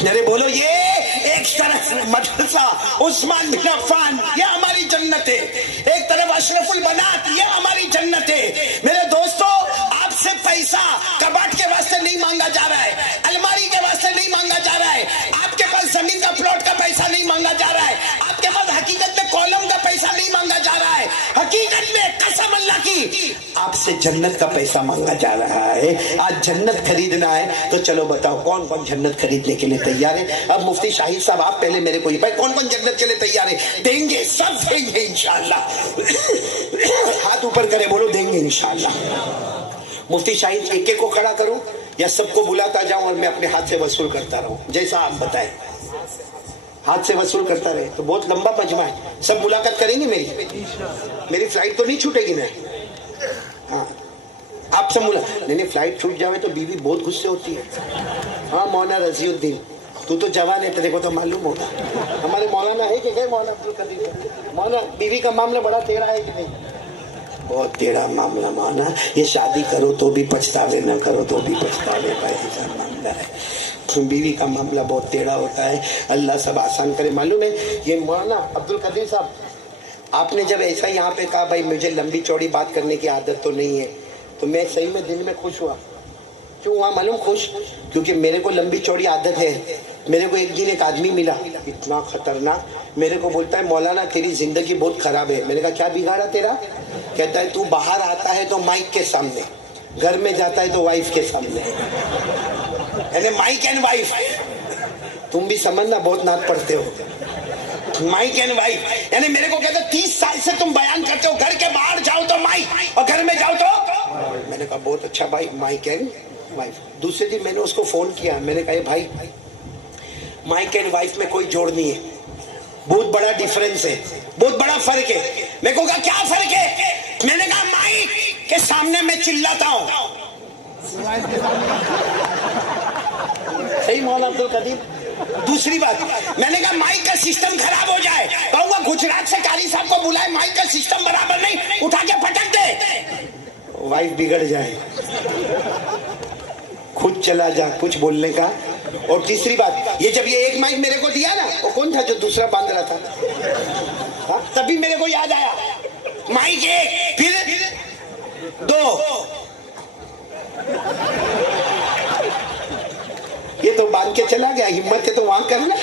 میرے بولو, یہ ایک طرف مدرسہ عثمان بن عفان, یہ ہماری جنت ہے. ایک طرف اشرف البنات, یہ ہماری جنت ہے. میرے دوستو, آپ سے پیسہ کباٹ کے واسطے نہیں مانگا جا رہا ہے, الماری کے واسطے نہیں مانگا جا رہا ہے, آپ کے پاس زمین کا پلاٹ کا پیسہ نہیں مانگا جا رہا ہے, آپ کے پاس حقیقت میں کالم کا پیسہ نہیں مانگا جا رہا ہے. حقیقت میں قسم اللہ کی آپ سے جنت کا پیسہ مانگا جا رہا ہے. آج جنت خریدنا ہے تو چلو بتاؤ کون کون جنت خریدنے کے لیے تیار ہے؟ اب مفتی شاہد صاحب آپ پہلے میرے کو یہ بھائی کون کون جنت کے لیے تیار ہے؟ دیں گے, سب دیں گے انشاءاللہ. ہاتھ اوپر کرے, بولو دیں گے انشاءاللہ. مفتی شاہد ایک ایک کو کھڑا کروں یا سب کو بلاتا جاؤں اور میں اپنے ہاتھ سے وصول کرتا رہوں؟ جیسا آپ بتائیں. ہاتھ سے وصول کرتا رہے تو بہت لمبا مجمع ہے, سب ملاقات کریں گے میری فلائٹ تو نہیں چھوٹے گی نا. ہاں آپ سے نہیں, فلائٹ چھوٹ جاوے تو بیوی بہت غصے ہوتی ہے. ہاں مولانا رضی الدین, تو جوان ہے, تیرے کو تو معلوم ہوگا. ہمارے مولانا ہے کہ گئے مولانا عبد القدیر, مولانا بیوی کا معاملہ بڑا ٹیڑھا ہے کہ نہیں؟ بہت ٹیڑھا معاملہ مولانا. یہ شادی کرو تو بھی پچھتاوے, نہ کرو تو بھی پچھتاوے کا ایسا معاملہ ہے. بیوی کا معاملہ بہت ٹیڑھا ہوتا ہے. اللہ سب آسان کرے. معلوم ہے یہ مولانا عبد القدیر صاحب, آپ نے جب ایسا یہاں پہ کہا بھائی مجھے لمبی چوڑی بات کرنے کی عادت تو نہیں ہے, تو میں صحیح میں دل میں خوش ہوا. کیوں ہوا معلوم خوش؟ کیونکہ میرے کو لمبی چوڑی عادت ہے. میرے کو ایک دن ایک آدمی ملا اتنا خطرناک, میرے کو بولتا ہے مولانا تیری زندگی بہت خراب ہے. میں نے کہا کیا بگاڑا تیرا؟ کہتا ہے تو باہر آتا ہے تو مائک کے سامنے, گھر میں جاتا ہے تو وائف کے سامنے, یعنی مائک اینڈ وائف. تم بھی سمجھنا بہت نعت پڑھتے ہو, مائک اینڈ وائف. یعنی میرے کو کہتا 30 سال سے تم بیان کرتے ہو گھر کے باہر جاؤ تو مائک اور گھر میں جاؤ تو. میں نے کہا بہت اچھا بھائی, مائک اینڈ وائف. دوسرے دن میں نے اس کو فون کیا, میں نے کہا بھائی مائک اینڈ وائف میں کوئی جوڑ نہیں ہے, بہت بڑا ڈیفرنس ہے, بہت بڑا فرق ہے. میں کو کہا کیا فرق ہے؟ میں نے کہا مائک کے سامنے میں چلاتا ہوں. صحیح مولانا عبد القدیر. دوسری بات, میں نے کہا مائک کا سسٹم خراب ہو جائے, کہوں گا گجرات سے قاری صاحب کو بلائے, مائک کا سسٹم برابر نہیں, اٹھا کے پٹک دے, وائف بگڑ جائے, خود چلا جا کچھ بولنے کا. اور تیسری بات, یہ جب یہ ایک مائک میرے کو دیا نا, وہ کون تھا جو دوسرا باندھ رہا تھا؟ تبھی میرے کو یاد آیا مائک ایک پھر 2, یہ تو باندھ کے چلا گیا. ہمت ہے تو وہاں کرنا.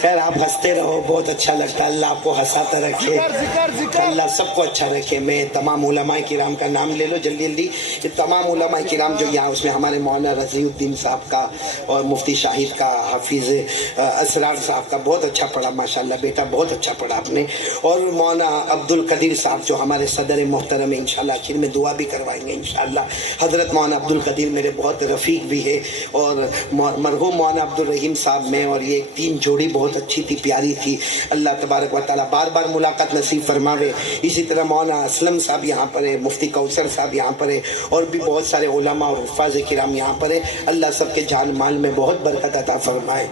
خیر آپ ہنستے رہو, بہت اچھا لگتا ہے. اللہ آپ کو ہنساتا رکھے, اللہ سب کو اچھا رکھے. میں تمام علماء کرام کا نام لے لو جلدی جلدی. یہ تمام علماء کرام جو یہاں, اس میں ہمارے مولانا رضی الدین صاحب کا اور مفتی شاہد کا, حافظ اسرار صاحب کا بہت اچھا پڑھا ماشاءاللہ بیٹا, بہت اچھا پڑھا آپ نے. اور مولانا عبد القدیر صاحب جو ہمارے صدر محترم ہیں, انشاءاللہ آخر میں دعا بھی کروائیں گے انشاءاللہ. حضرت مولانا عبد القدیر میرے بہت رفیق بھی ہے, اور مرحوم مولانا عبد الرحیم صاحب میں, اور یہ 3 جوڑی بہت اچھی تھی, پیاری تھی. اللہ تبارک و تعالیٰ بار بار ملاقات نصیب فرماوے. اسی طرح مولانا اسلم صاحب یہاں پر ہے, مفتی کوثر صاحب یہاں پر ہے, اور بھی بہت سارے علماء اور حفاظ کرام یہاں پر ہے. اللہ سب کے جان مال میں بہت برکت عطا فرمائے.